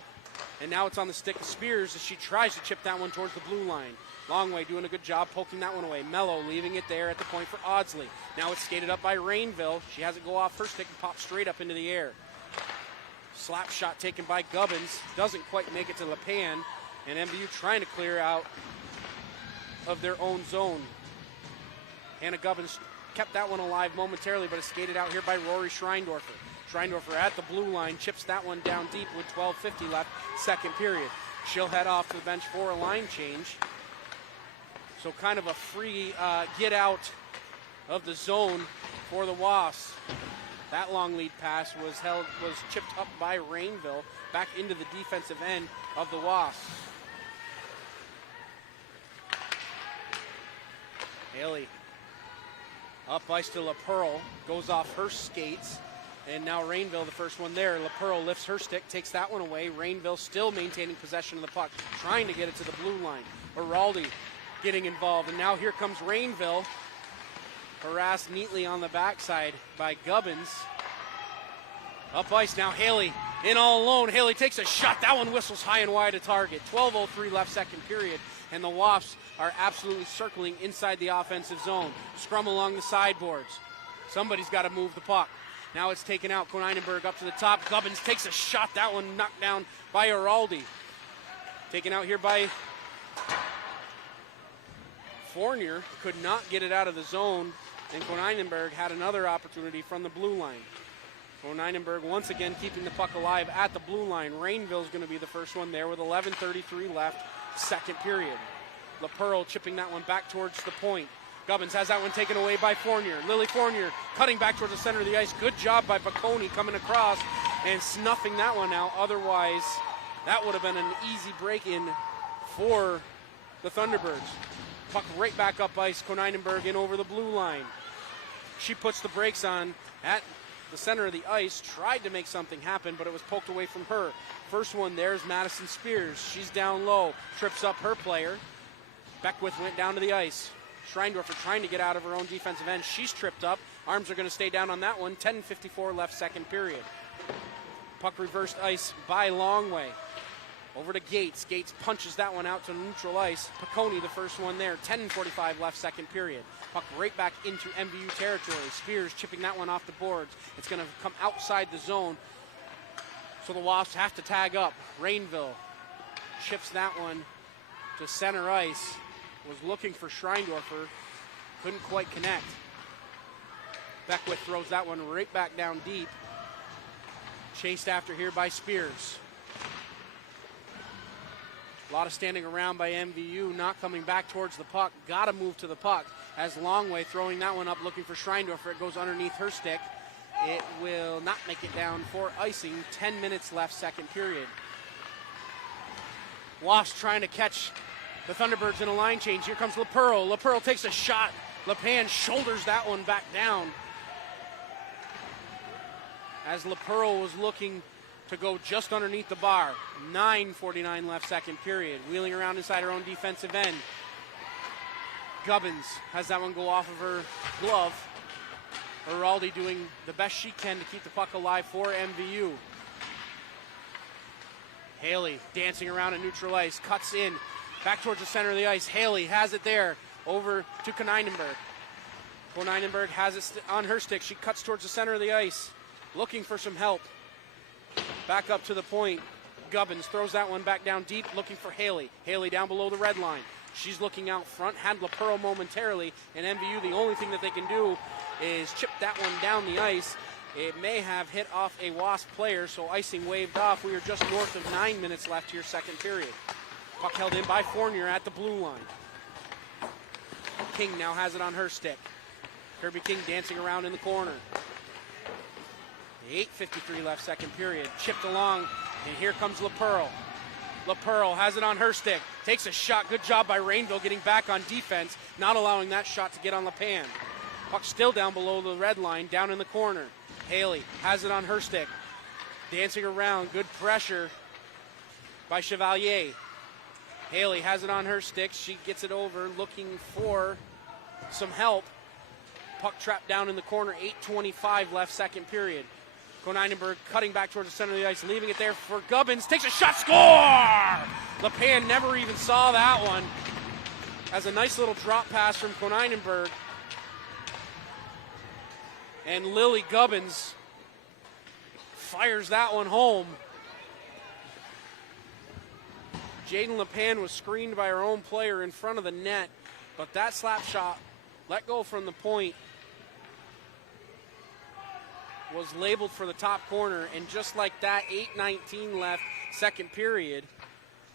And now it's on the stick of Spears as she tries to chip that one towards the blue line. Long way, doing a good job poking that one away. Mello leaving it there at the point for Audsley. Now it's skated up by Rainville. She has it go off her stick and pop straight up into the air. Slap shot taken by Gubbins. Doesn't quite make it to LePan. And MVU trying to clear out of their own zone. Hannah Gubbins kept that one alive momentarily, but it's skated out here by Rory Schreindorfer. Schreindorfer at the blue line, chips that one down deep with 12:50 left, second period. She'll head off to the bench for a line change. So kind of a free get out of the zone for the Wasps. That long lead pass was chipped up by Rainville back into the defensive end of the Wasps. Haley up ice to LaPearl, goes off her skates, and now Rainville, the first one there. LaPearl lifts her stick, takes that one away. Rainville still maintaining possession of the puck, trying to get it to the blue line. Araldi getting involved, and now here comes Rainville. harassed neatly on the backside by Gubbins. Up ice now, Haley in all alone. Haley takes a shot. That one whistles high and wide of target. 12:03 left second period, and the Wasps are absolutely circling inside the offensive zone. Scrum along the sideboards. Somebody's got to move the puck. Now it's taken out. Koneinenberg up to the top. Gubbins takes a shot. That one knocked down by Araldi. Taken out here by Fournier. Could not get it out of the zone, and Koneinenberg had another opportunity from the blue line. Koneinenberg once again keeping the puck alive at the blue line. Rainville's going to be the first one there with 11:33 left, second period. LaPearl chipping that one back towards the point. Gubbins has that one taken away by Fournier. Lily Fournier cutting back towards the center of the ice. Good job by Bacconi coming across and snuffing that one out. Otherwise, that would have been an easy break-in for the Thunderbirds. Puck right back up ice. Koneinenberg in over the blue line. She puts the brakes on at the center of the ice. Tried to make something happen, but it was poked away from her. First one there's Madison Spears. She's down low. Trips up her player. Beckwith went down to the ice. Schreindorfer trying to get out of her own defensive end. She's tripped up. Arms are going to stay down on that one. 10:54 left second period. Puck reversed ice by Longway. Over to Gates. Gates punches that one out to neutral ice. Picconi the first one there. 10:45 left second period. Puck right back into MVU territory. Spears chipping that one off the boards. It's going to come outside the zone. So the Wasps have to tag up. Rainville chips that one to center ice. Was looking for Schreindorfer. Couldn't quite connect. Beckwith throws that one right back down deep. Chased after here by Spears. A lot of standing around by MVU, not coming back towards the puck. Got to move to the puck. As Longway throwing that one up, looking for Schreindorfer. It goes underneath her stick. It will not make it down for icing. 10 minutes left, second period. Wasps trying to catch the Thunderbirds in a line change. Here comes LaPearl. LaPearl takes a shot. LePan shoulders that one back down. As LaPearl was looking to go just underneath the bar. 9:49 left second period. Wheeling around inside her own defensive end. Gubbins has that one go off of her glove. Araldi doing the best she can to keep the puck alive for MVU. Haley dancing around at neutral ice. Cuts in. Back towards the center of the ice. Haley has it there. Over to Koneinenberg. Koneinenberg has it on her stick. She cuts towards the center of the ice. Looking for some help. Back up to the point. Gubbins throws that one back down deep. Looking for Haley. Haley down below the red line. She's looking out front. Had LaPearl momentarily. And MVU, the only thing that they can do is chip that one down the ice. It may have hit off a Wasp player, so icing waved off. We are just north of 9 minutes left here, second period. Puck held in by Fournier at the blue line. King now has it on her stick. Kirby King dancing around in the corner. 8:53 left second period. Chipped along, and here comes LaPearl. LaPearl has it on her stick. Takes a shot. Good job by Rainville getting back on defense, not allowing that shot to get on LePan. Puck still down below the red line, down in the corner. Haley has it on her stick. Dancing around. Good pressure by Chevalier. Haley has it on her stick. She gets it over, looking for some help. Puck trapped down in the corner. 8:25 left second period. Koneinenberg cutting back towards the center of the ice, leaving it there for Gubbins. Takes a shot, score! LePan never even saw that one. As a nice little drop pass from Koneinenberg. And Lily Gubbins fires that one home. Jaden LePan was screened by her own player in front of the net, but that slap shot, let go from the point, was labeled for the top corner, and just like that, 8:19 left, second period,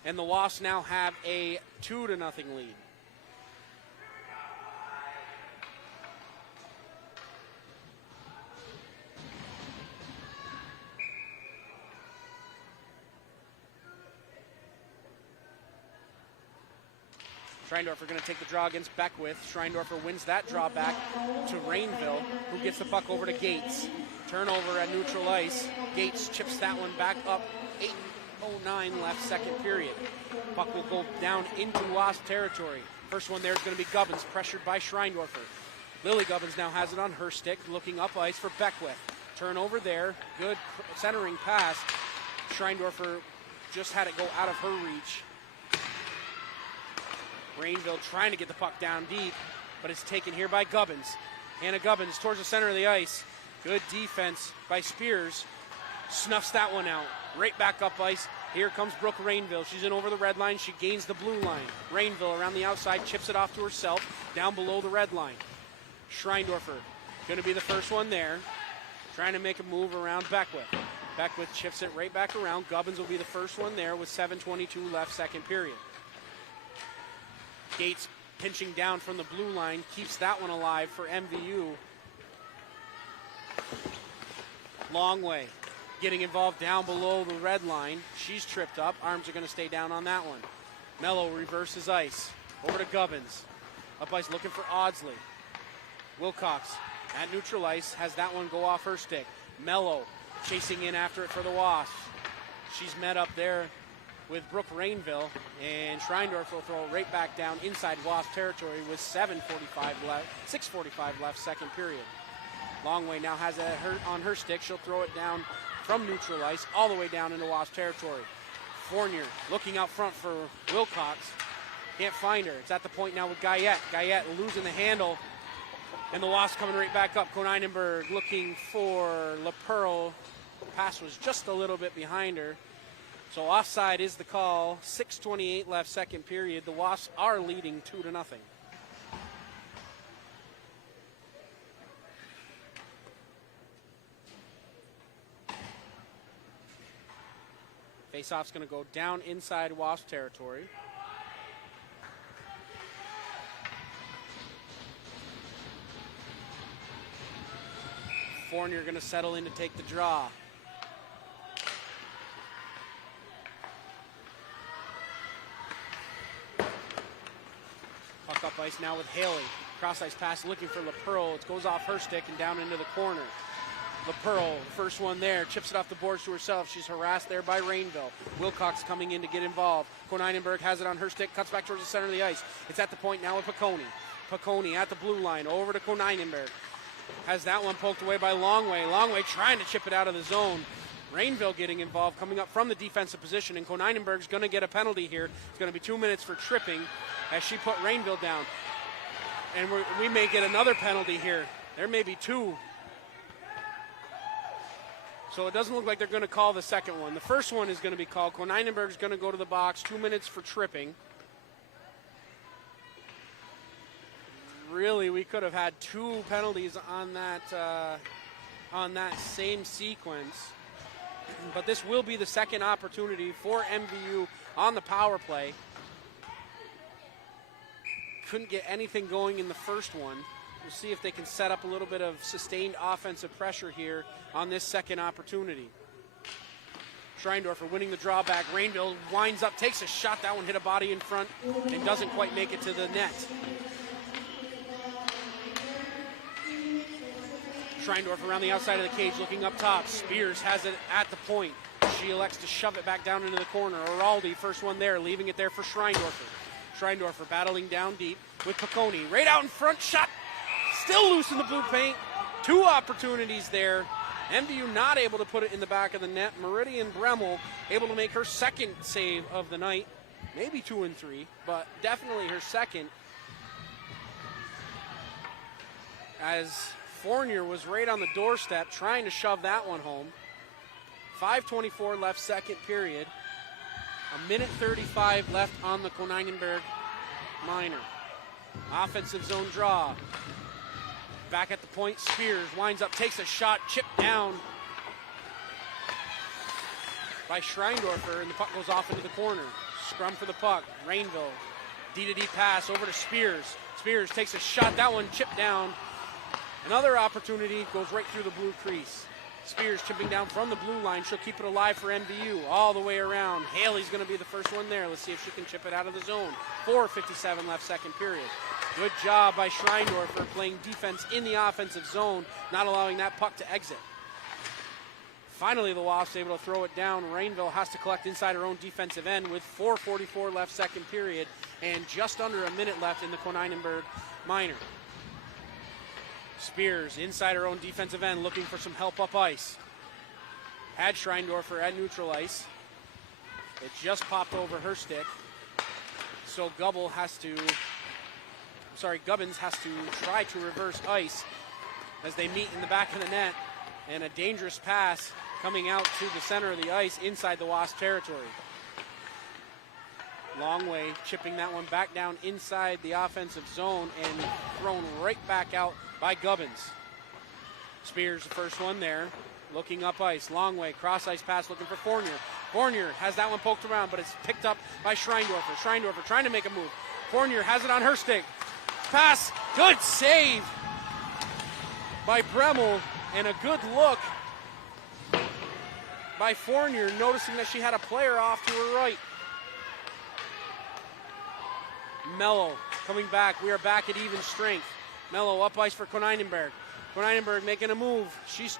and the Wasps now have a 2-0 lead. Schreindorfer going to take the draw against Beckwith. Schreindorfer wins that draw back to Rainville, who gets the puck over to Gates. Turnover at neutral ice. Gates chips that one back up. 8:09 left second period. Puck will go down into Wasp territory. First one there is going to be Gubbins, pressured by Schreindorfer. Lily Gubbins now has it on her stick, looking up ice for Beckwith. Turnover there. Good centering pass. Schreindorfer just had it go out of her reach. Rainville trying to get the puck down deep, but it's taken here by Gubbins. Hannah Gubbins towards the center of the ice. Good defense by Spears. Snuffs that one out. Right back up ice. Here comes Brooke Rainville. She's in over the red line. She gains the blue line. Rainville around the outside, chips it off to herself, down below the red line. Schreindorfer going to be the first one there. Trying to make a move around Beckwith. Beckwith chips it right back around. Gubbins will be the first one there with 7:22 left, second period. Gates pinching down from the blue line, keeps that one alive for MVU. Longway getting involved down below the red line. She's tripped up. Arms are going to stay down on that one. Mello reverses ice. Over to Gubbins. Up ice looking for Audsley. Wilcox at neutral ice has that one go off her stick. Mello chasing in after it for the Wasps. She's met up there with Brooke Rainville, and Schreindorf will throw it right back down inside Wasp territory with 6:45 left, second period. Longway now has it on her stick. She'll throw it down from neutral ice all the way down into Wasp territory. Fournier looking out front for Wilcox. Can't find her. It's at the point now with Guyette. Guyette losing the handle, and the Wasps coming right back up. Koneinenberg looking for LaPearl. Pass was just a little bit behind her. So offside is the call. 6:28 left, second period. The Wasps are leading 2-0. Faceoff's going to go down inside Wasp territory. Fournier going to settle in to take the draw. Puck up ice now with Haley. Cross ice pass looking for LaPearl. It goes off her stick and down into the corner. LaPearl, first one there, chips it off the boards to herself. She's harassed there by Rainville. Wilcox coming in to get involved. Koneinenberg has it on her stick, cuts back towards the center of the ice. It's at the point now with Piccone. Piccone at the blue line, over to Koneinenberg. Has that one poked away by Longway. Longway trying to chip it out of the zone. Rainville getting involved, coming up from the defensive position, and Koneinenberg's going to get a penalty here. It's going to be 2 minutes for tripping as she put Rainville down. And we may get another penalty here. There may be two. So it doesn't look like they're going to call the second one. The first one is going to be called. Koneinenberg's going to go to the box. 2 minutes for tripping. Really, we could have had two penalties on that same sequence. But this will be the second opportunity for MVU on the power play. Couldn't get anything going in the first one. We'll see if they can set up a little bit of sustained offensive pressure here on this second opportunity. Schreindorfer winning the drawback. Rainville winds up, takes a shot. That one hit a body in front and doesn't quite make it to the net. Schreindorfer around the outside of the cage looking up top. Spears has it at the point. She elects to shove it back down into the corner. Araldi, first one there, leaving it there for Schreindorfer. Schreindorfer battling down deep with Piccone. Right out in front, shot. Still loose in the blue paint. Two opportunities there. MVU not able to put it in the back of the net. Meridian Bremmel able to make her second save of the night. Maybe 2 and 3, but definitely her second. As Fournier was right on the doorstep trying to shove that one home. 5:24 left, second period. 1:35 left on the Koneinenberg minor. Offensive zone draw. Back at the point, Spears winds up, takes a shot, chipped down by Schreindorfer, and the puck goes off into the corner. Scrum for the puck. Rainville, D-to-D pass over to Spears. Spears takes a shot, that one chipped down. Another opportunity goes right through the blue crease. Spears chipping down from the blue line. She'll keep it alive for MVU all the way around. Haley's going to be the first one there. Let's see if she can chip it out of the zone. 4:57 left, second period. Good job by Schreindorfer playing defense in the offensive zone, not allowing that puck to exit. Finally, the Wasps able to throw it down. Rainville has to collect inside her own defensive end with 4:44 left, second period, and just under a minute left in the Koneinenberg minor. Spears inside her own defensive end looking for some help up ice. Had Schreindorfer at neutral ice. It just popped over her stick. So Gubbins has to try to reverse ice as they meet in the back of the net. And a dangerous pass coming out to the center of the ice inside the Wasp territory. Long way, chipping that one back down inside the offensive zone and thrown right back out by Gubbins. Spears the first one there, looking up ice. Long way, cross ice pass looking for Fournier. Fournier has that one poked around, but it's picked up by Schreindorfer. Schreindorfer trying to make a move. Fournier has it on her stick. Pass, good save by Bremmel, and a good look by Fournier, noticing that she had a player off to her right. Mello coming back. We are back at even strength. Mello up ice for Koneinenberg. Koneinenberg making a move. She's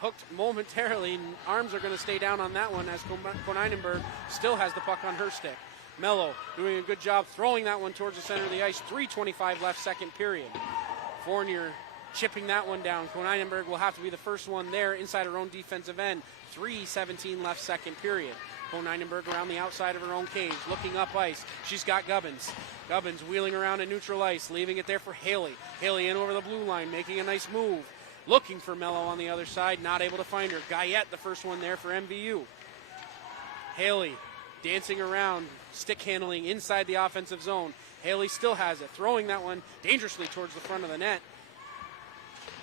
hooked momentarily. Arms are going to stay down on that one as Koneinenberg still has the puck on her stick. Mello doing a good job throwing that one towards the center of the ice. 3:25 left, second period. Fournier chipping that one down. Koneinenberg will have to be the first one there inside her own defensive end. 3:17 left, second period. Koneinenberg around the outside of her own cage, looking up ice. She's got Gubbins. Gubbins wheeling around at neutral ice, leaving it there for Haley. Haley in over the blue line, making a nice move. Looking for Mello on the other side, not able to find her. Guyette, the first one there for MVU. Haley dancing around, stick handling inside the offensive zone. Haley still has it, throwing that one dangerously towards the front of the net.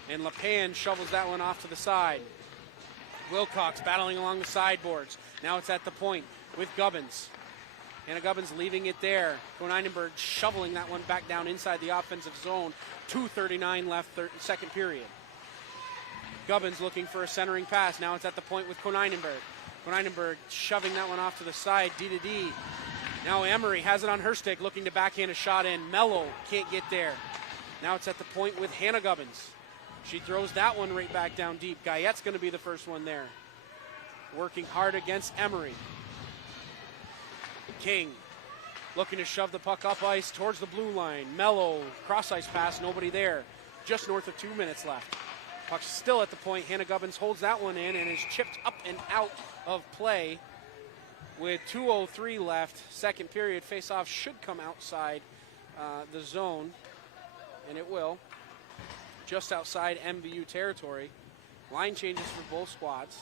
And LePan shovels that one off to the side. Wilcox battling along the sideboards. Now it's at the point with Gubbins. Hannah Gubbins leaving it there. Koneinenberg shoveling that one back down inside the offensive zone. 2:39 left, second period. Gubbins looking for a centering pass. Now it's at the point with Koneinenberg. Koneinenberg shoving that one off to the side. D. Now Emery has it on her stick, looking to backhand a shot in. Mello can't get there. Now it's at the point with Hannah Gubbins. She throws that one right back down deep. Guyette's going to be the first one there. Working hard against Emery. King looking to shove the puck up ice towards the blue line. Mello, cross ice pass, nobody there. Just north of 2 minutes left. Puck's still at the point. Hannah Gubbins holds that one in and is chipped up and out of play with 2:03 left. Second period. Face-off should come outside the zone, and it will. Just outside MVU territory. Line changes for both squads.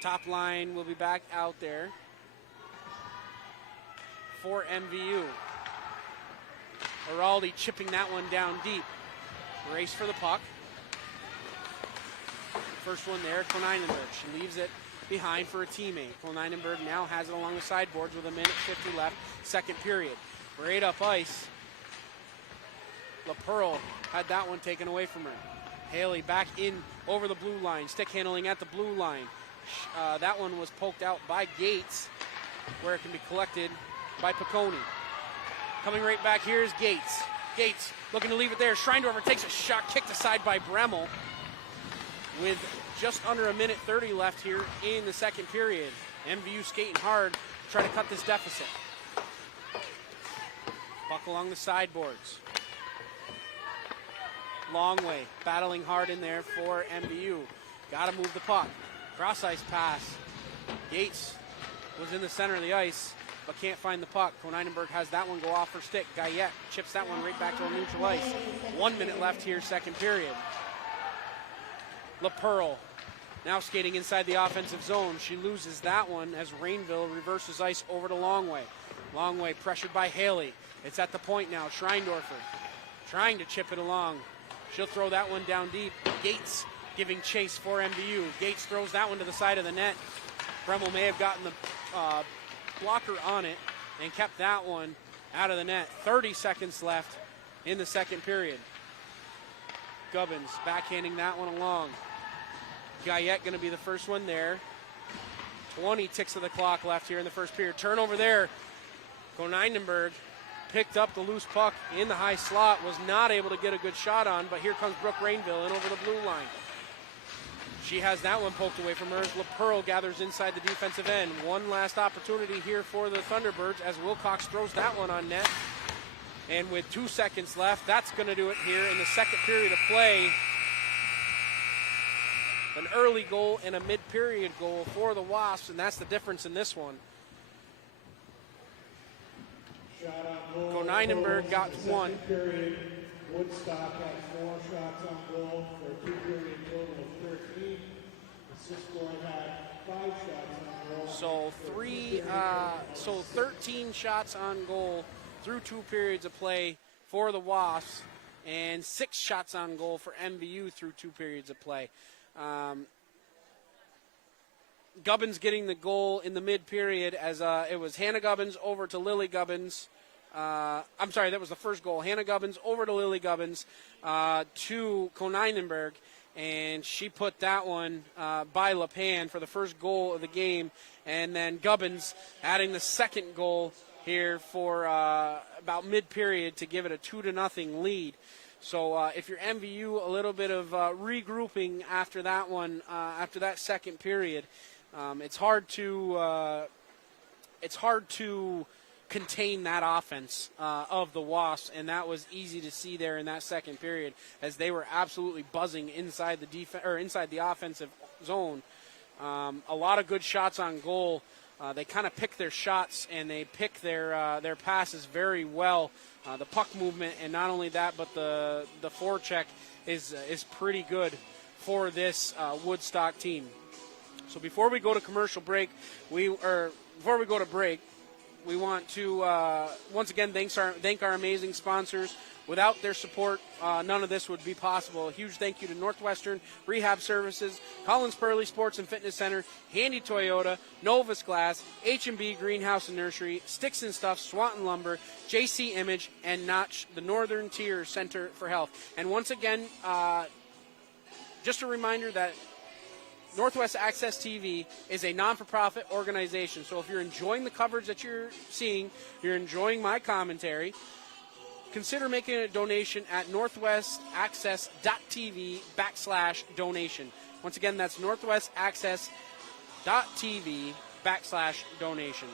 Top line will be back out there for MVU. Araldi chipping that one down deep. Race for the puck. First one there, Koneinenberg. She leaves it behind for a teammate. Koneinenberg now has it along the sideboards with 1:50 left, second period. Right up ice. LaPearl had that one taken away from her. Haley back in over the blue line, stick handling at the blue line. That one was poked out by Gates, where it can be collected by Piccone. Coming right back here is Gates. Gates looking to leave it there. Schreindorfer takes a shot, kicked aside by Bremmel with just under 1:30 left here in the second period. MVU skating hard to try to cut this deficit. Puck along the sideboards. Long way, battling hard in there for MVU. Got to move the puck. Cross ice pass. Gates was in the center of the ice, but can't find the puck. Koneinenberg has that one go off her stick. Guyette chips that one right back to a neutral ice. 1 minute left here, second period. LaPearl now skating inside the offensive zone. She loses that one as Rainville reverses ice over to Longway. Longway pressured by Haley. It's at the point now. Schreindorfer trying to chip it along. She'll throw that one down deep. Gates giving chase for MVU. Gates throws that one to the side of the net. Bremmel may have gotten the blocker on it and kept that one out of the net. 30 seconds left in the second period. Gubbins backhanding that one along. Guyette going to be the first one there. 20 ticks of the clock left here in the first period. Turnover there. Koneinenberg picked up the loose puck in the high slot, was not able to get a good shot on, but here comes Brooke Rainville in over the blue line. She has that one poked away from her. LaPearl gathers inside the defensive end. One last opportunity here for the Thunderbirds as Wilcox throws that one on net. And with 2 seconds left, that's going to do it here in the second period of play. An early goal and a mid-period goal for the Wasps, and that's the difference in this one. Koneinenberg got one. Period, Woodstock had 4 shots on goal for a 2-period total of 13. Cisco had 5 shots on goal. So 13 shots on goal through 2 periods of play for the Wasps, and 6 shots on goal for MVU through 2 periods of play. Gubbins getting the goal in the mid-period as it was Hannah Gubbins over to Lily Gubbins. I'm sorry, that was the first goal. Hannah Gubbins over to Lily Gubbins to Koneinenberg, and she put that one by LePan for the first goal of the game. And then Gubbins adding the second goal here for about mid-period to give it a 2-0 lead. So if you're MVU, a little bit of regrouping after that one, after that second period. It's hard to contain that offense of the Wasps, and that was easy to see there in that second period as they were absolutely buzzing inside the inside the offensive zone. A lot of good shots on goal. They kind of pick their shots and they pick their passes very well. The puck movement, and not only that, but the forecheck is pretty good for this Woodstock team. So before we go to commercial break, we want to once again thank our amazing sponsors. Without their support, none of this would be possible. A huge thank you to Northwestern Rehab Services, Collins Pearly Sports and Fitness Center, Handy Toyota, Novus Glass, H&B Greenhouse and Nursery, Sticks and Stuff, Swanton Lumber, JC Image, and Notch, the Northern Tier Center for Health. And once again, just a reminder that Northwest Access TV is a non-for-profit organization. So if you're enjoying the coverage that you're seeing, you're enjoying my commentary, consider making a donation at northwestaccess.tv/donation. Once again, that's northwestaccess.tv/donation.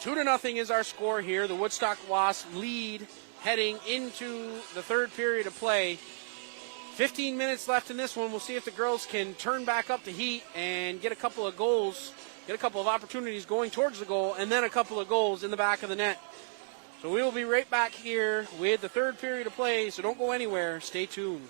2-0 is our score here. The Woodstock Wasps lead heading into the third period of play. 15 minutes left in this one. We'll see if the girls can turn back up the heat and get a couple of goals, get a couple of opportunities going towards the goal, and then a couple of goals in the back of the net. So we will be right back here with the third period of play, so don't go anywhere. Stay tuned.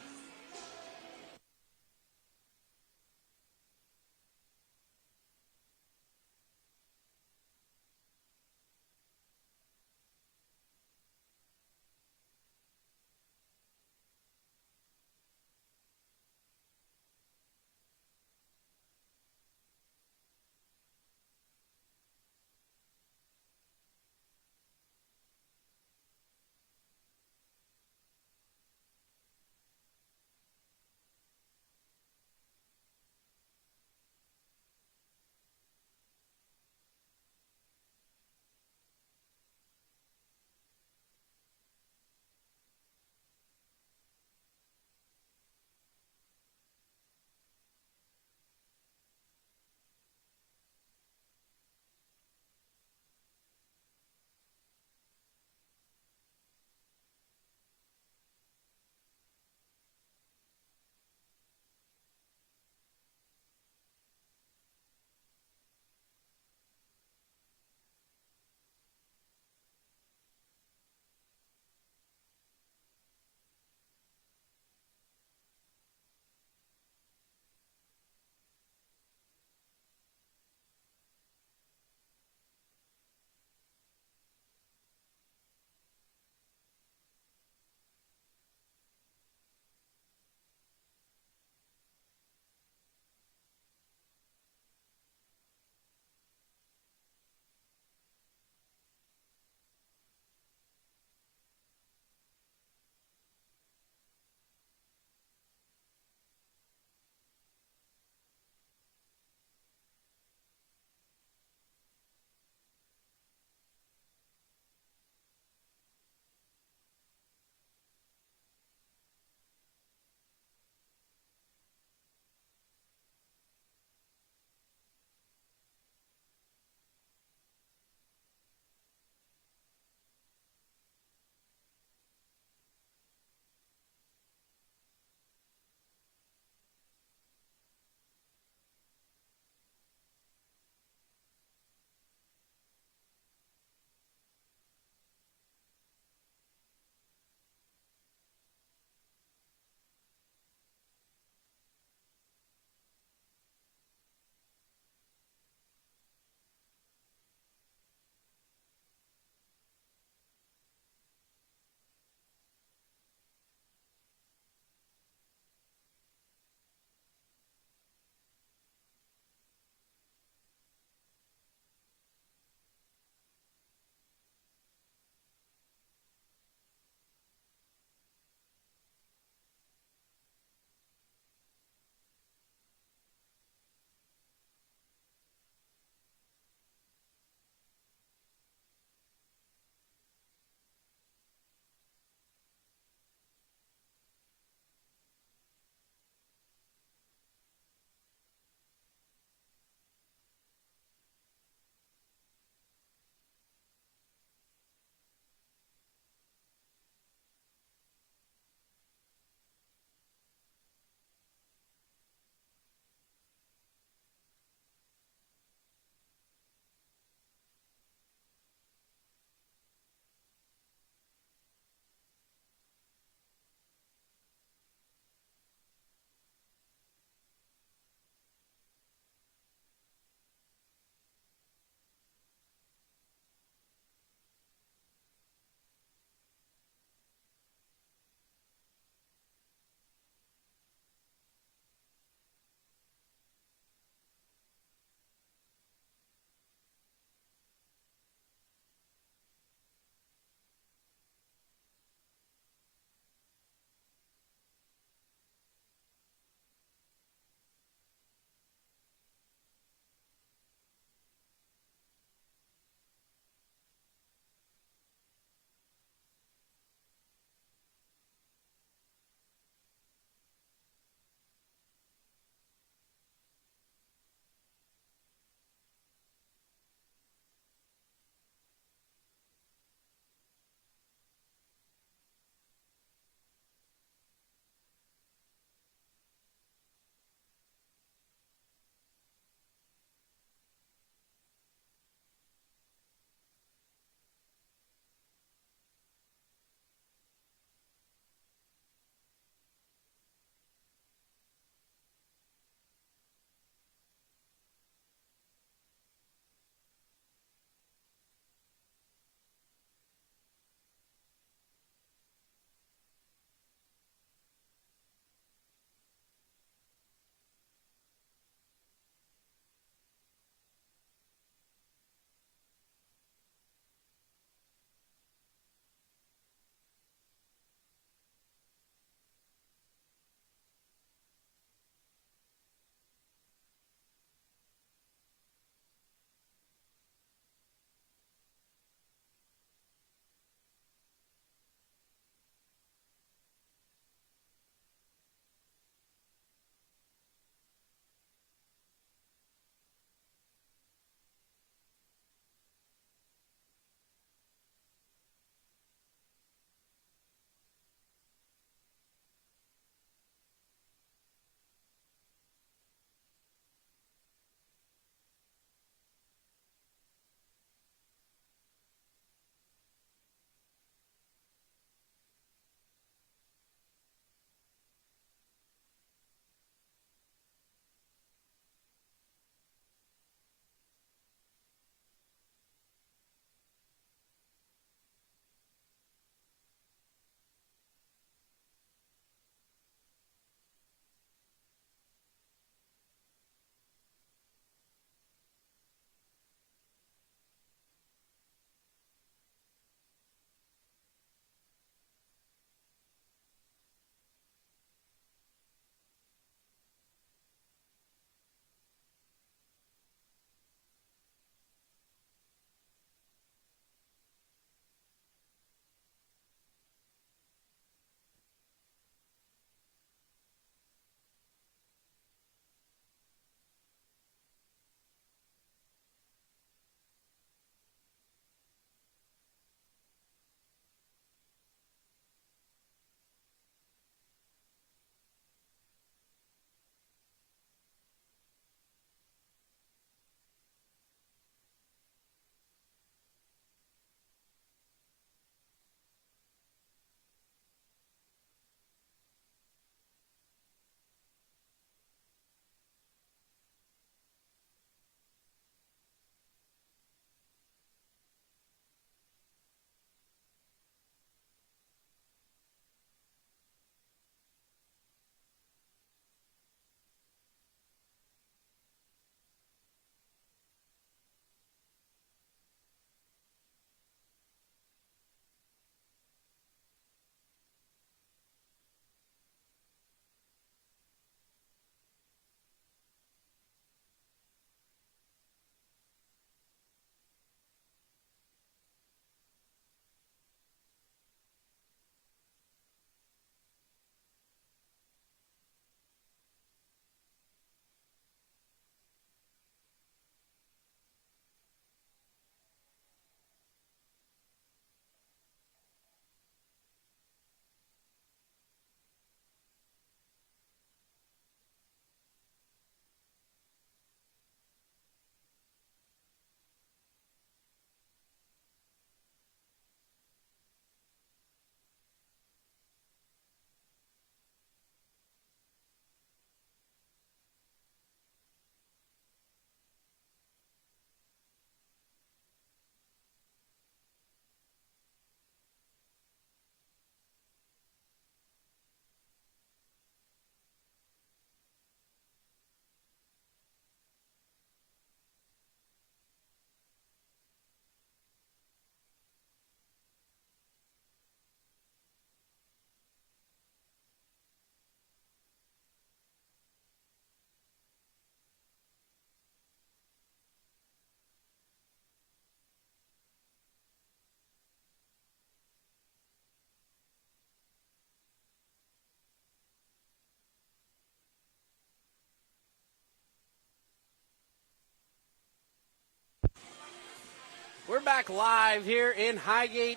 back live here in Highgate.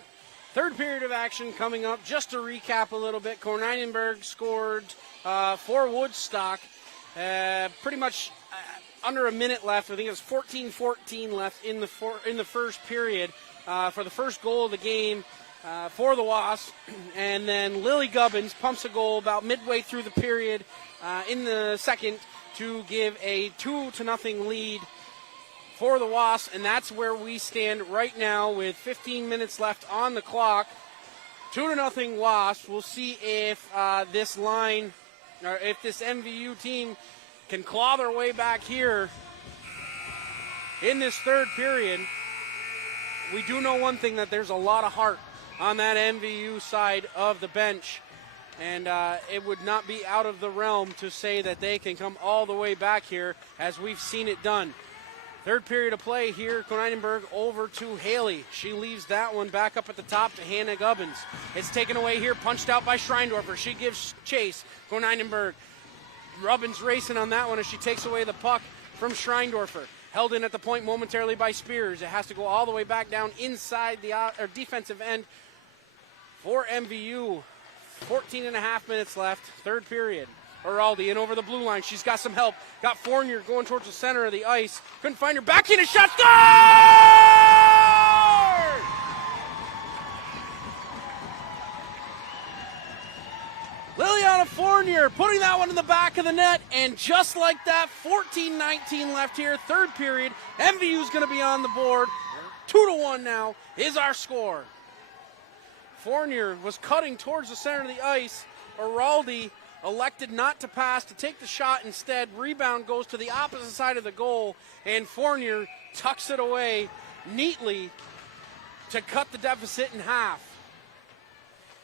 Third period of action coming up. Just to recap a little bit, Korneinenberg scored for Woodstock. Pretty much under a minute left. I think it was 14-14 left in the first period for the first goal of the game for the Wasps. And then Lily Gubbins pumps a goal about midway through the period in the second to give a 2-0 lead for the Wasps, and that's where we stand right now with 15 minutes left on the clock. 2-0 Wasps. We'll see if this line, or if this MVU team can claw their way back here in this third period. We do know one thing, that there's a lot of heart on that MVU side of the bench, and it would not be out of the realm to say that they can come all the way back here, as we've seen it done. Third period of play here, Korneinenberg over to Haley. She leaves that one back up at the top to Hannah Gubbins. It's taken away here, punched out by Schreindorfer. She gives chase. Korneinenberg, Gubbins racing on that one as she takes away the puck from Schreindorfer. Held in at the point momentarily by Spears. It has to go all the way back down inside the defensive end for MVU. 14 and a half minutes left, third period. Araldi in over the blue line. She's got some help. Got Fournier going towards the center of the ice. Couldn't find her. Back in a shot. Score! Liliana Fournier putting that one in the back of the net. And just like that, 14-19 left here. Third period. MVU's going to be on the board. 2-1 now is our score. Fournier was cutting towards the center of the ice. Araldi elected not to pass, to take the shot instead. Rebound goes to the opposite side of the goal, and Fournier tucks it away neatly to cut the deficit in half.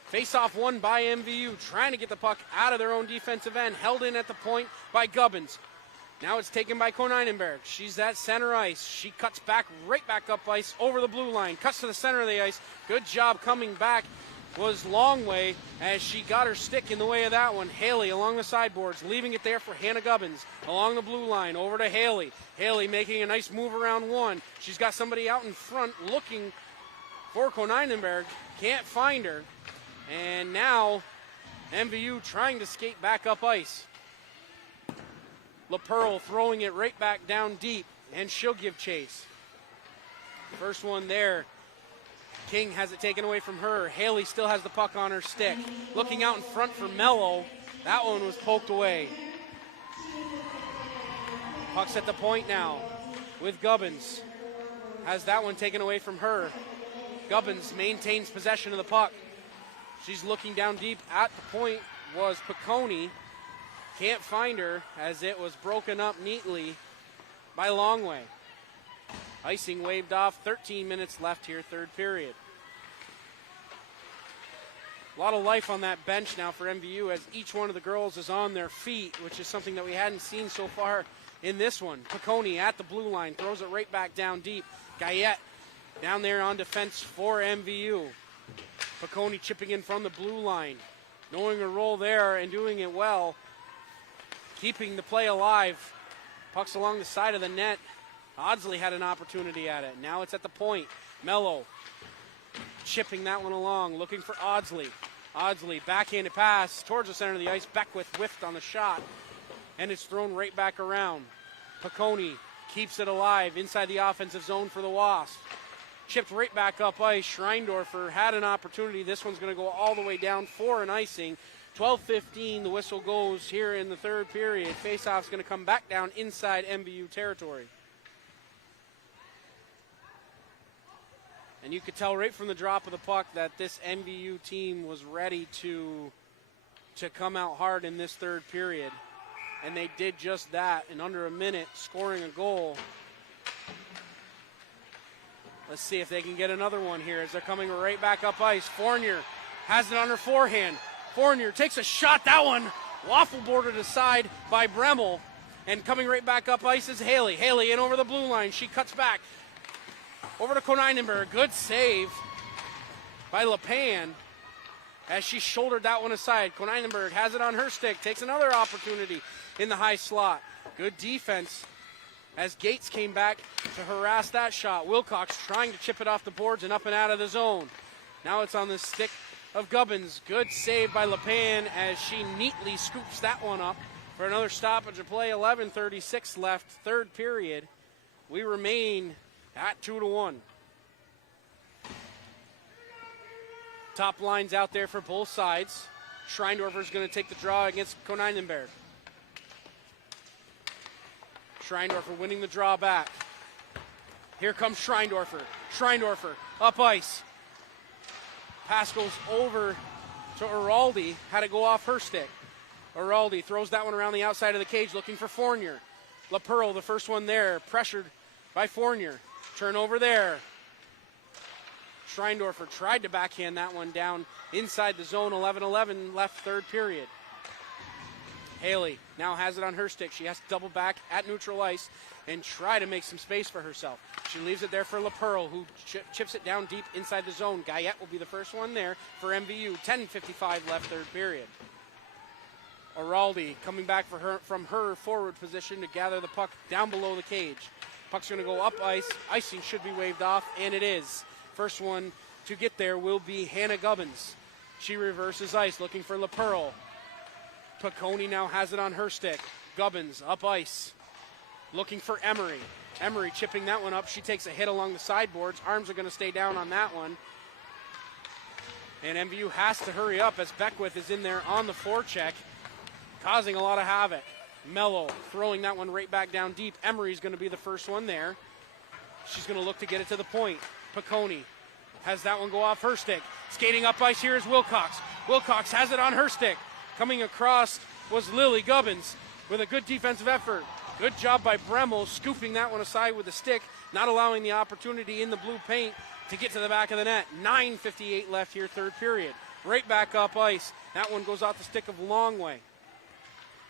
Face-off won by MVU, trying to get the puck out of their own defensive end, held in at the point by Gubbins. Now it's taken by Korneinenberg. She's at center ice. She cuts back, right back up ice, over the blue line, cuts to the center of the ice. Good job coming back was Longway as she got her stick in the way of that one. Haley along the sideboards, leaving it there for Hannah Gubbins. Along the blue line, over to Haley. Haley making a nice move around one. She's got somebody out in front looking for Korneinenberg. Can't find her. And now MVU trying to skate back up ice. LaPearl throwing it right back down deep, and she'll give chase. First one there. King has it taken away from her. Haley still has the puck on her stick. Looking out in front for Mello. That one was poked away. Puck's at the point now with Gubbins. Has that one taken away from her. Gubbins maintains possession of the puck. She's looking down deep. At the point was Piccone. Can't find her as it was broken up neatly by Longway. Icing waved off. 13 minutes left here, third period. A lot of life on that bench now for MVU as each one of the girls is on their feet, which is something that we hadn't seen so far in this one. Piccone at the blue line, throws it right back down deep. Guyette down there on defense for MVU. Piccone chipping in from the blue line, knowing her role there and doing it well, keeping the play alive. Puck's along the side of the net. Audsley had an opportunity at it. Now it's at the point. Mello chipping that one along, looking for Audsley. Audsley, backhanded pass towards the center of the ice. Beckwith whiffed on the shot, and it's thrown right back around. Piccone keeps it alive inside the offensive zone for the Wasps. Chipped right back up ice. Schreindorfer had an opportunity. This one's going to go all the way down for an icing. 12:15, the whistle goes here in the third period. Faceoff's going to come back down inside MVU territory. And you could tell right from the drop of the puck that this MVU team was ready to come out hard in this third period. And they did just that in under a minute, scoring a goal. Let's see if they can get another one here as they're coming right back up ice. Fournier has it on her forehand. Fournier takes a shot. That one waffle boarded aside by Bremmel. And coming right back up ice is Haley. Haley in over the blue line. She cuts back. Over to Korneinenberg. Good save by LePan as she shouldered that one aside. Korneinenberg has it on her stick. Takes another opportunity in the high slot. Good defense as Gates came back to harass that shot. Wilcox trying to chip it off the boards and up and out of the zone. Now it's on the stick of Gubbins. Good save by LePan as she neatly scoops that one up for another stoppage of play. 11:36 left, third period. We remain at 2-1. Top lines out there for both sides. Schreindorfer's going to take the draw against Koneinenberg. Schreindorfer winning the draw back. Here comes Schreindorfer. Schreindorfer up ice. Pass goes over to Uraldi. Had to go off her stick. Uraldi throws that one around the outside of the cage looking for Fournier. LaPearl, the first one there, pressured by Fournier. Turnover there. Schreindorfer tried to backhand that one down inside the zone. 11-11 left, third period. Haley now has it on her stick. She has to double back at neutral ice and try to make some space for herself. She leaves it there for LaPearl, who chips it down deep inside the zone. Guyette will be the first one there for MVU. 10:55 left, third period. Uraldi coming back from her forward position to gather the puck down below the cage. Puck's going to go up ice. Icing should be waved off, and it is. First one to get there will be Hannah Gubbins. She reverses ice, looking for LaPearl. Piccone now has it on her stick. Gubbins up ice, looking for Emery. Emery chipping that one up. She takes a hit along the sideboards. Arms are going to stay down on that one. And MVU has to hurry up as Beckwith is in there on the forecheck, causing a lot of havoc. Mello throwing that one right back down deep. Emery's going to be the first one there. She's going to look to get it to the point. Piccone has that one go off her stick. Skating up ice here is Wilcox. Wilcox has it on her stick. Coming across was Lily Gubbins with a good defensive effort. Good job by Bremmel scooping that one aside with the stick, not allowing the opportunity in the blue paint to get to the back of the net. 9:58 left here, third period. Right back up ice. That one goes off the stick of Longway.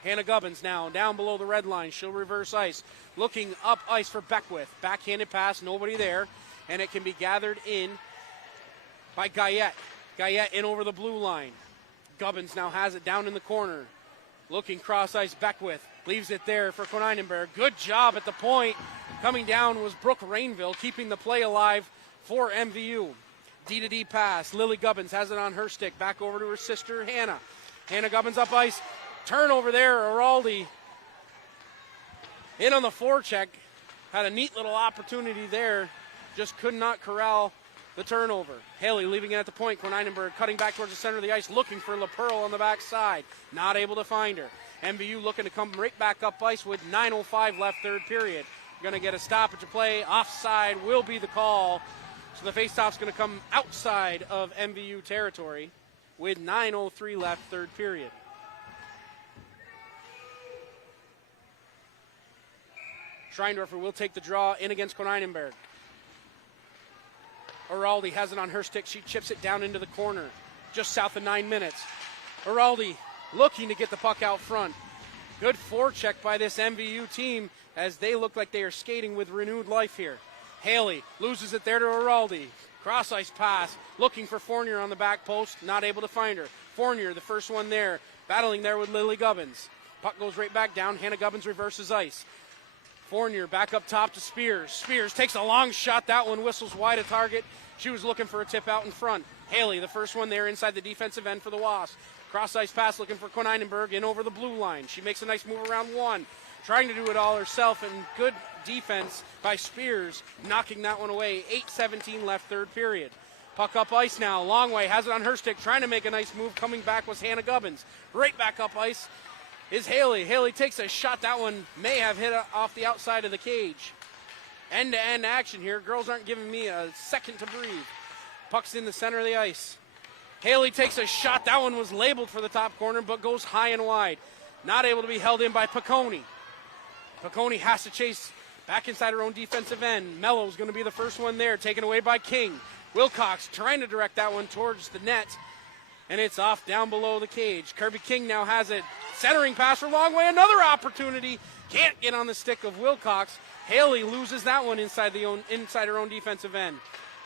Hannah Gubbins now down below the red line. She'll reverse ice. Looking up ice for Beckwith. Backhanded pass, nobody there. And it can be gathered in by Guyette. Guyette in over the blue line. Gubbins now has it down in the corner. Looking cross ice, Beckwith leaves it there for Koneinenberg. Good job at the point. Coming down was Brooke Rainville, keeping the play alive for MVU. D-to-D pass. Lily Gubbins has it on her stick. Back over to her sister, Hannah. Hannah Gubbins up ice. Turnover there. Uraldi in on the forecheck. Had a neat little opportunity there. Just could not corral the turnover. Haley leaving it at the point. Koneinenberg cutting back towards the center of the ice, looking for LaPearl on the backside. Not able to find her. MVU looking to come right back up ice with 9:05 left, third period. Going to get a stoppage of play. Offside will be the call. So the faceoff's going to come outside of MVU territory with 9:03 left, third period. Schreindorfer will take the draw in against Koneinenberg. Uraldi has it on her stick. She chips it down into the corner, just south of 9 minutes. Uraldi looking to get the puck out front. Good forecheck by this MVU team as they look like they are skating with renewed life here. Haley loses it there to Uraldi. Cross ice pass, looking for Fournier on the back post, not able to find her. Fournier, the first one there, battling there with Lily Gubbins. Puck goes right back down. Hannah Gubbins reverses ice. Fournier back up top to Spears. Spears takes a long shot. That one whistles wide of target. She was looking for a tip out in front. Haley, the first one there inside the defensive end for the Wasps. Cross ice pass looking for Koneinenberg in over the blue line. She makes a nice move around one. Trying to do it all herself, and good defense by Spears, knocking that one away. 8:17 left, third period. Puck up ice now. Longway has it on her stick, trying to make a nice move. Coming back was Hannah Gubbins. Right back up ice is Haley. Haley takes a shot. That one may have hit off the outside of the cage. End-to-end action here. Girls aren't giving me a second to breathe. Puck's in the center of the ice. Haley takes a shot. That one was labeled for the top corner, but goes high and wide. Not able to be held in by Piccone. Piccone has to chase back inside her own defensive end. Mello's going to be the first one there, taken away by King. Wilcox trying to direct that one towards the net, and it's off down below the cage. Kirby King now has it. Centering pass for Longway. Another opportunity. Can't get on the stick of Wilcox. Haley loses that one inside her own defensive end.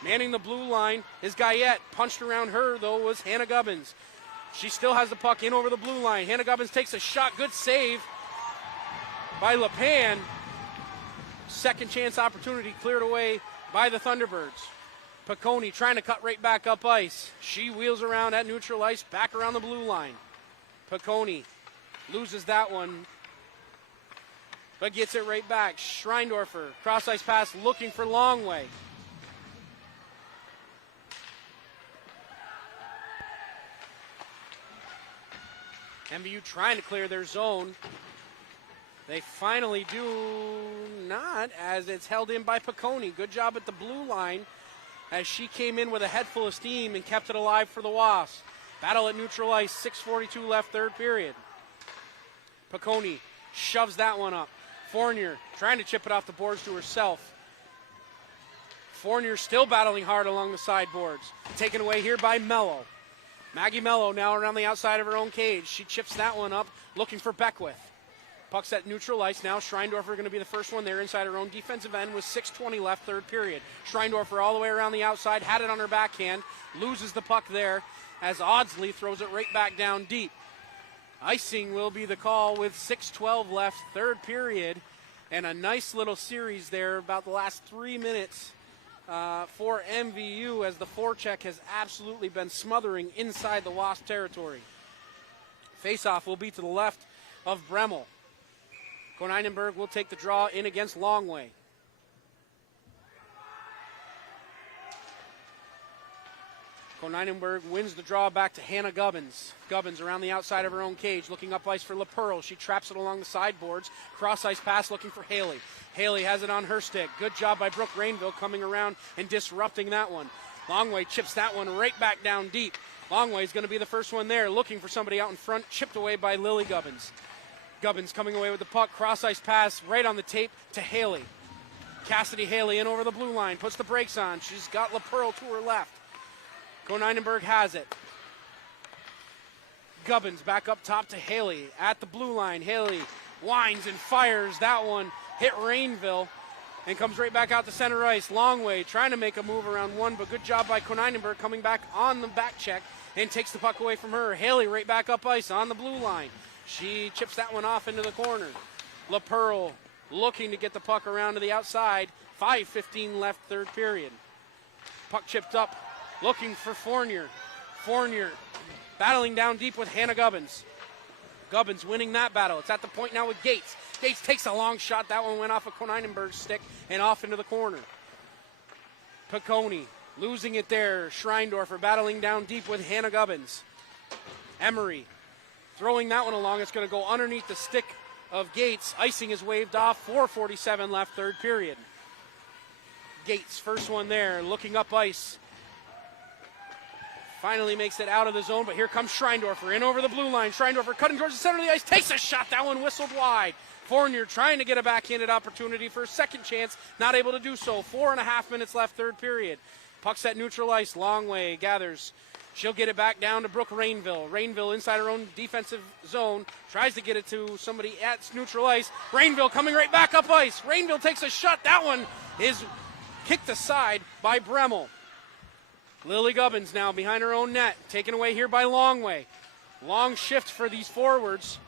Manning the blue line is Guyette. Punched around her, though, was Hannah Gubbins. She still has the puck in over the blue line. Hannah Gubbins takes a shot. Good save by LePan. Second chance opportunity cleared away by the Thunderbirds. Piccone trying to cut right back up ice. She wheels around at neutral ice, back around the blue line. Piccone loses that one, but gets it right back. Schreindorfer, cross ice pass looking for Longway. MVU trying to clear their zone. They finally do not, as it's held in by Piccone. Good job at the blue line as she came in with a head full of steam and kept it alive for the Wasps. Battle at neutral ice, 6:42 left, third period. Piccone shoves that one up. Fournier trying to chip it off the boards to herself. Fournier still battling hard along the sideboards. Taken away here by Mello. Maggie Mello now around the outside of her own cage. She chips that one up, looking for Beckwith. Puck's at neutral ice now. Schreindorfer going to be the first one there inside her own defensive end with 6:20 left, third period. Schreindorfer all the way around the outside, had it on her backhand, loses the puck there as Audsley throws it right back down deep. Icing will be the call with 6:12 left, third period, and a nice little series there about the last 3 minutes for MVU as the forecheck has absolutely been smothering inside the Wasp territory. Faceoff will be to the left of Bremmel. Koneinenberg will take the draw in against Longway. Koneinenberg wins the draw back to Hannah Gubbins. Gubbins around the outside of her own cage, looking up ice for LaPearl. She traps it along the sideboards. Cross ice pass looking for Haley. Haley has it on her stick. Good job by Brooke Rainville coming around and disrupting that one. Longway chips that one right back down deep. Longway is going to be the first one there, looking for somebody out in front, chipped away by Lily Gubbins. Gubbins coming away with the puck, cross ice pass right on the tape to Haley. Cassidy Haley in over the blue line, puts the brakes on. She's got LaPearl to her left. Koneinenberg has it. Gubbins back up top to Haley at the blue line. Haley winds and fires. That one hit Rainville and comes right back out to center ice. Longway trying to make a move around one, but good job by Koneinenberg coming back on the back check and takes the puck away from her. Haley right back up ice on the blue line. She chips that one off into the corner. LaPearl looking to get the puck around to the outside. 5:15 left, third period. Puck chipped up, looking for Fournier. Fournier battling down deep with Hannah Gubbins. Gubbins winning that battle. It's at the point now with Gates. Gates takes a long shot. That one went off of Koneinenberg's stick and off into the corner. Piccone losing it there. Schreindorfer battling down deep with Hannah Gubbins. Emery throwing that one along. It's going to go underneath the stick of Gates. Icing is waved off. 4:47 left, third period. Gates, first one there, looking up ice. Finally makes it out of the zone, but here comes Schreindorfer in over the blue line. Schreindorfer cutting towards the center of the ice, takes a shot. That one whistled wide. Fournier trying to get a backhanded opportunity for a second chance, not able to do so. 4.5 minutes left, third period. Puck's at neutral ice. Longway gathers. She'll get it back down to Brooke Rainville. Rainville inside her own defensive zone. Tries to get it to somebody at neutral ice. Rainville coming right back up ice. Rainville takes a shot. That one is kicked aside by Bremmel. Lily Gubbins now behind her own net. Taken away here by Longway. Long shift for these forwards.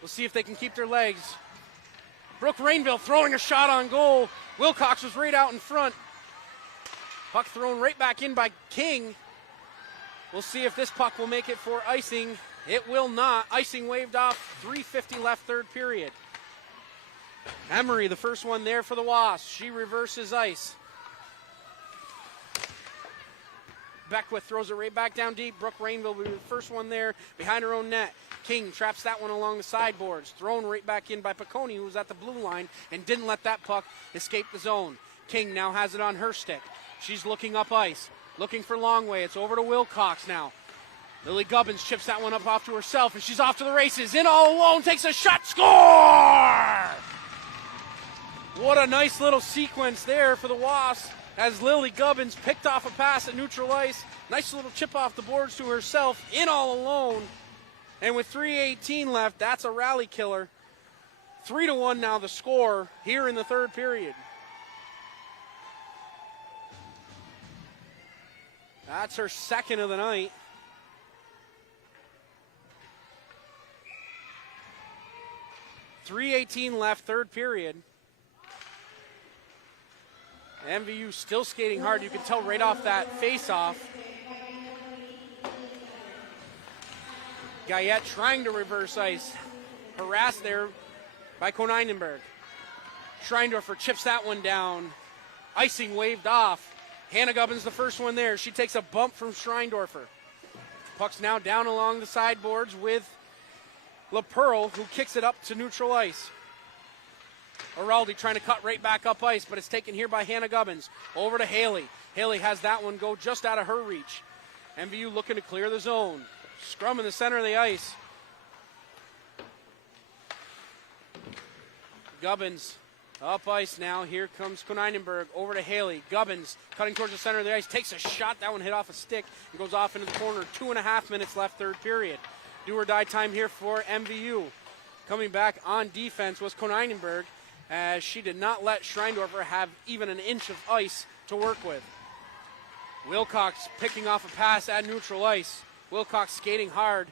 We'll see if they can keep their legs. Brooke Rainville throwing a shot on goal. Wilcox was right out in front. Puck thrown right back in by King. We'll see if this puck will make it for icing. It will not. Icing waved off. 3:50 left, third period. Emery, the first one there for the Wasps. She reverses ice. Beckwith throws it right back down deep. Brooke Rainville will be the first one there behind her own net. King traps that one along the sideboards. Thrown right back in by Piccone, who was at the blue line and didn't let that puck escape the zone. King now has it on her stick. She's looking up ice. Looking for Longway. It's over to Wilcox now. Lily Gubbins chips that one up off to herself, and she's off to the races. In all alone, takes a shot, score! What a nice little sequence there for the Wasps as Lily Gubbins picked off a pass at neutral ice. Nice little chip off the boards to herself, in all alone. And with 3:18 left, that's a rally killer. 3-1 now the score here in the third period. That's her second of the night. .318 left, third period. MVU still skating hard. You can tell right off that face-off. Guyette trying to reverse ice. Harassed there by Koneinenberg. Schreindorfer chips that one down. Icing waved off. Hannah Gubbins the first one there. She takes a bump from Schreindorfer. Puck's now down along the sideboards with LaPearl, who kicks it up to neutral ice. Araldi trying to cut right back up ice, but it's taken here by Hannah Gubbins. Over to Haley. Haley has that one go just out of her reach. MVU looking to clear the zone. Scrum in the center of the ice. Gubbins up ice now. Here comes Koneinenberg over to Haley. Gubbins cutting towards the center of the ice. Takes a shot. That one hit off a stick and goes off into the corner. 2.5 minutes left, third period. Do or die time here for MVU. Coming back on defense was Koneinenberg, as she did not let Schreindorfer have even an inch of ice to work with. Wilcox picking off a pass at neutral ice. Wilcox skating hard,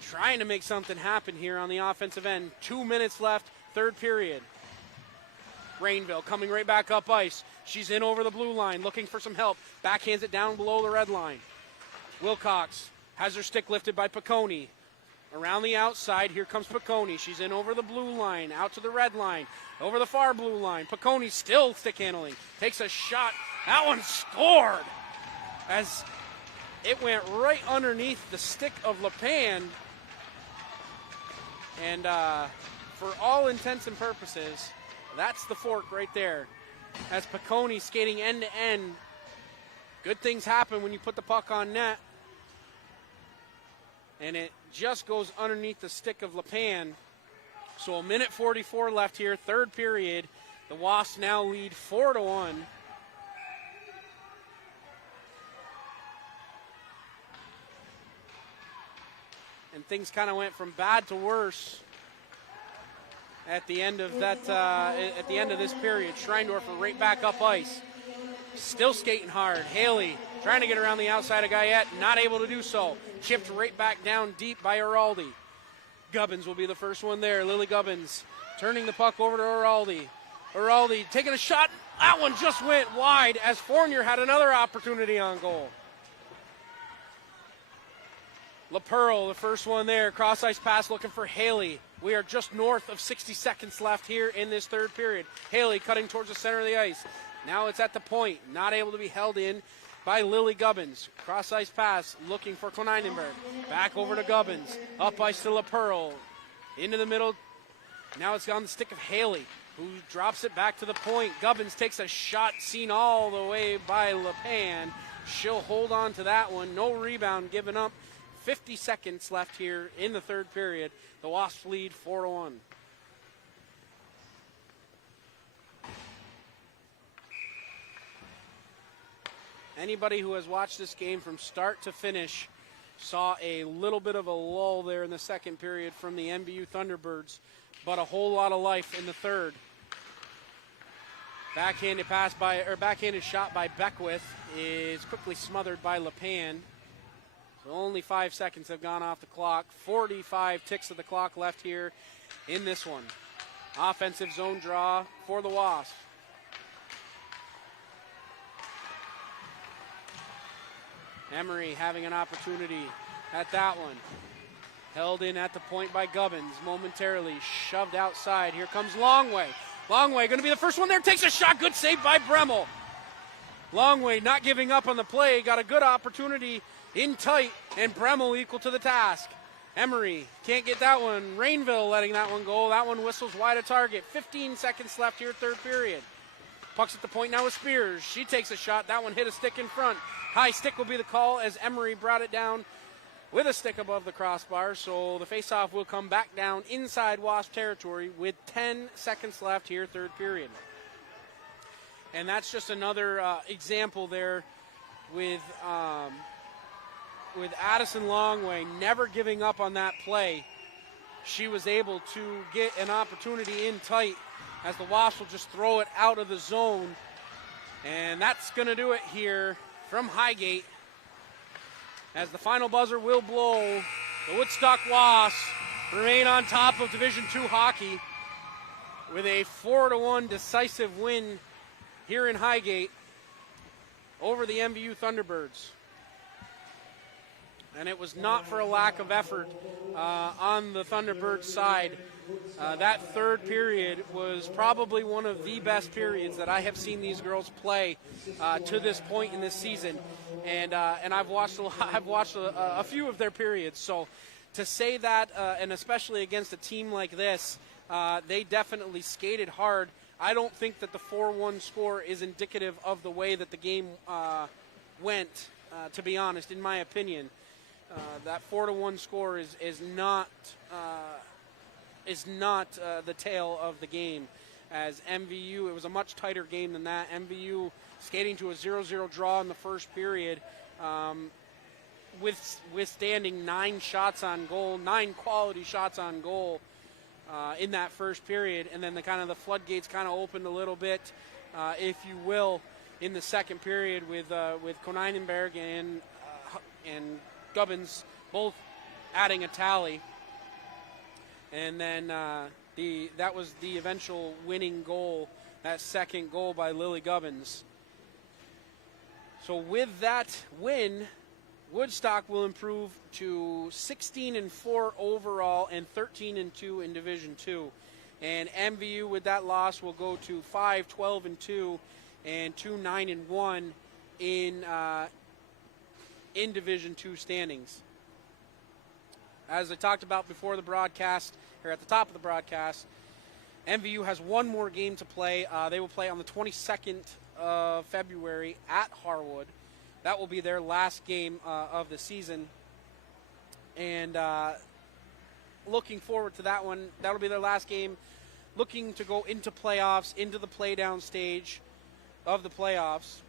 trying to make something happen here on the offensive end. 2 minutes left, third period. Rainville coming right back up ice. She's in over the blue line, looking for some help. Backhands it down below the red line. Wilcox has her stick lifted by Piccone. Around the outside, here comes Piccone. She's in over the blue line, out to the red line, over the far blue line. Piccone still stick handling. Takes a shot. That one scored as it went right underneath the stick of LePan. And for all intents and purposes, that's the fork right there. As Piccone skating end to end. Good things happen when you put the puck on net. And it just goes underneath the stick of LePan. So 1:44 left here, third period. The Wasps now lead 4-1. And things kind of went from bad to worse at the end of that. At the end of this period, Schreindorfer right back up ice, still skating hard. Haley trying to get around the outside of Guyette, not able to do so. Chipped right back down deep by Araldi. Gubbins will be the first one there. Lily Gubbins turning the puck over to Araldi. Araldi taking a shot. That one just went wide as Fournier had another opportunity on goal. LaPearl, the first one there. Cross-ice pass looking for Haley. We are just north of 60 seconds left here in this third period. Haley cutting towards the center of the ice. Now it's at the point. Not able to be held in by Lily Gubbins. Cross-ice pass looking for Koneinenberg. Back over to Gubbins. Up ice to LaPearl. Into the middle. Now it's on the stick of Haley, who drops it back to the point. Gubbins takes a shot seen all the way by LePan. She'll hold on to that one. No rebound given up. 50 seconds left here in the third period. The Wasps lead 4-1. Anybody who has watched this game from start to finish saw a little bit of a lull there in the second period from the MVU Thunderbirds, but a whole lot of life in the third. Backhanded shot by Beckwith is quickly smothered by LePan. So only 5 seconds have gone off the clock. 45 ticks of the clock left here in this one. Offensive zone draw for the Wasps. Emery having an opportunity at that one. Held in at the point by Gubbins momentarily. Shoved outside. Here comes Longway. Longway going to be the first one there. Takes a shot. Good save by Bremmel. Longway not giving up on the play. Got a good opportunity in tight. And Bremmel equal to the task. Emery can't get that one. Rainville letting that one go. That one whistles wide of target. 15 seconds left here, third period. Puck's at the point now with Spears. She takes a shot. That one hit a stick in front. High stick will be the call as Emery brought it down with a stick above the crossbar. So the faceoff will come back down inside Wasp territory with 10 seconds left here, third period. And that's just another example there with Addison Longway never giving up on that play. She was able to get an opportunity in tight as the Wasps will just throw it out of the zone. And that's going to do it here from Highgate. As the final buzzer will blow, the Woodstock Wasps remain on top of Division II hockey with a 4-1 decisive win here in Highgate over the MVU Thunderbirds. And it was not for a lack of effort on the Thunderbird side. That third period was probably one of the best periods that I have seen these girls play to this point in this season, and I've watched a few of their periods. So to say that, and especially against a team like this, they definitely skated hard. I don't think that the 4-1 score is indicative of the way that the game went. To be honest, in my opinion. That 4-1 score is not the tale of the game. As MVU, it was a much tighter game than that. MVU skating to a 0-0 draw in the first period, withstanding 9 quality shots on goal in that first period, and then the floodgates kind of opened a little bit, if you will, in the second period with Koneinenberg and Gubbins both adding a tally, and then that was the eventual winning goal, that second goal by Lily Gubbins. So with that win, Woodstock will improve to 16-4 overall and 13-2 in Division II, and MVU with that loss will go to 5-12-2 and 2-9-1 in Division II standings. As I talked about before the broadcast, or at the top of the broadcast, MVU has one more game to play. They will play on the 22nd of February at Harwood. That will be their last game of the season. And looking forward to that one. That'll be their last game. Looking to go into playoffs, into the play-down stage of the playoffs.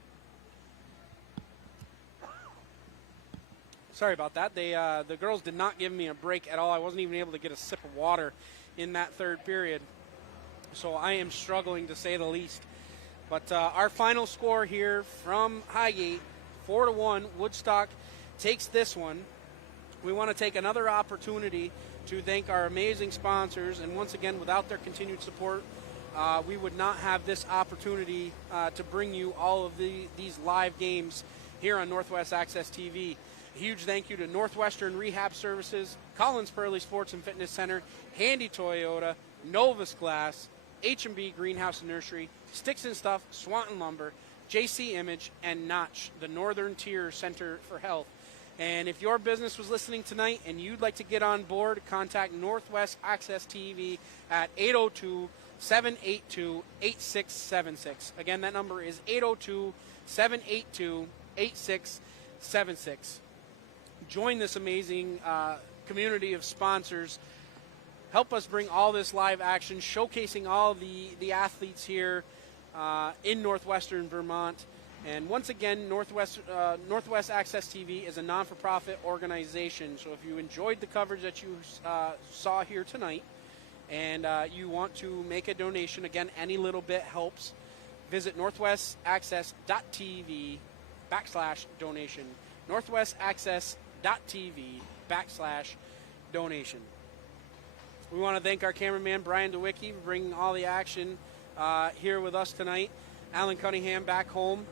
Sorry about that. The girls did not give me a break at all. I wasn't even able to get a sip of water in that third period. So I am struggling, to say the least. But our final score here from Highgate, 4-1. Woodstock takes this one. We want to take another opportunity to thank our amazing sponsors. And once again, without their continued support, we would not have this opportunity to bring you all of these live games here on Northwest Access TV. A huge thank you to Northwestern Rehab Services, Collins Pearly Sports and Fitness Center, Handy Toyota, Novus Glass, H&B Greenhouse and Nursery, Sticks and Stuff, Swanton Lumber, JC Image, and Notch, the Northern Tier Center for Health. And if your business was listening tonight and you'd like to get on board, contact Northwest Access TV at 802-782-8676. Again, that number is 802-782-8676. Join this amazing community of sponsors. Help us bring all this live action, showcasing all the athletes here in Northwestern Vermont. And once again, Northwest Access TV is a non-for-profit organization. So if you enjoyed the coverage that you saw here tonight and you want to make a donation, again, any little bit helps, visit northwestaccess.tv/donation. northwestaccess.tv/donation. We want to thank our cameraman, Brian DeWicki, for bringing all the action here with us tonight. Alan Cunningham back home,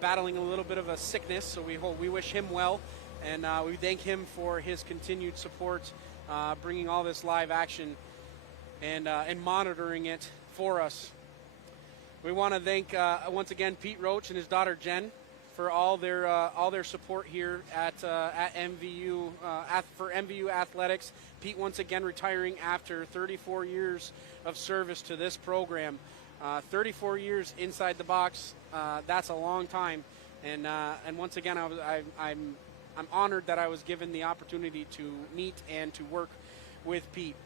battling a little bit of a sickness, so we wish him well, and we thank him for his continued support, bringing all this live action and monitoring it for us. We want to thank once again Pete Roach and his daughter Jen for all their support here at MVU for MVU Athletics. Pete once again retiring after 34 years of service to this program. 34 years inside the box, that's a long time, and once again I'm honored that I was given the opportunity to meet and to work with Pete.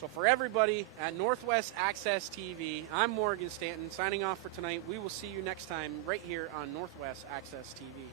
So for everybody at Northwest Access TV, I'm Morgan Stanton signing off for tonight. We will see you next time right here on Northwest Access TV.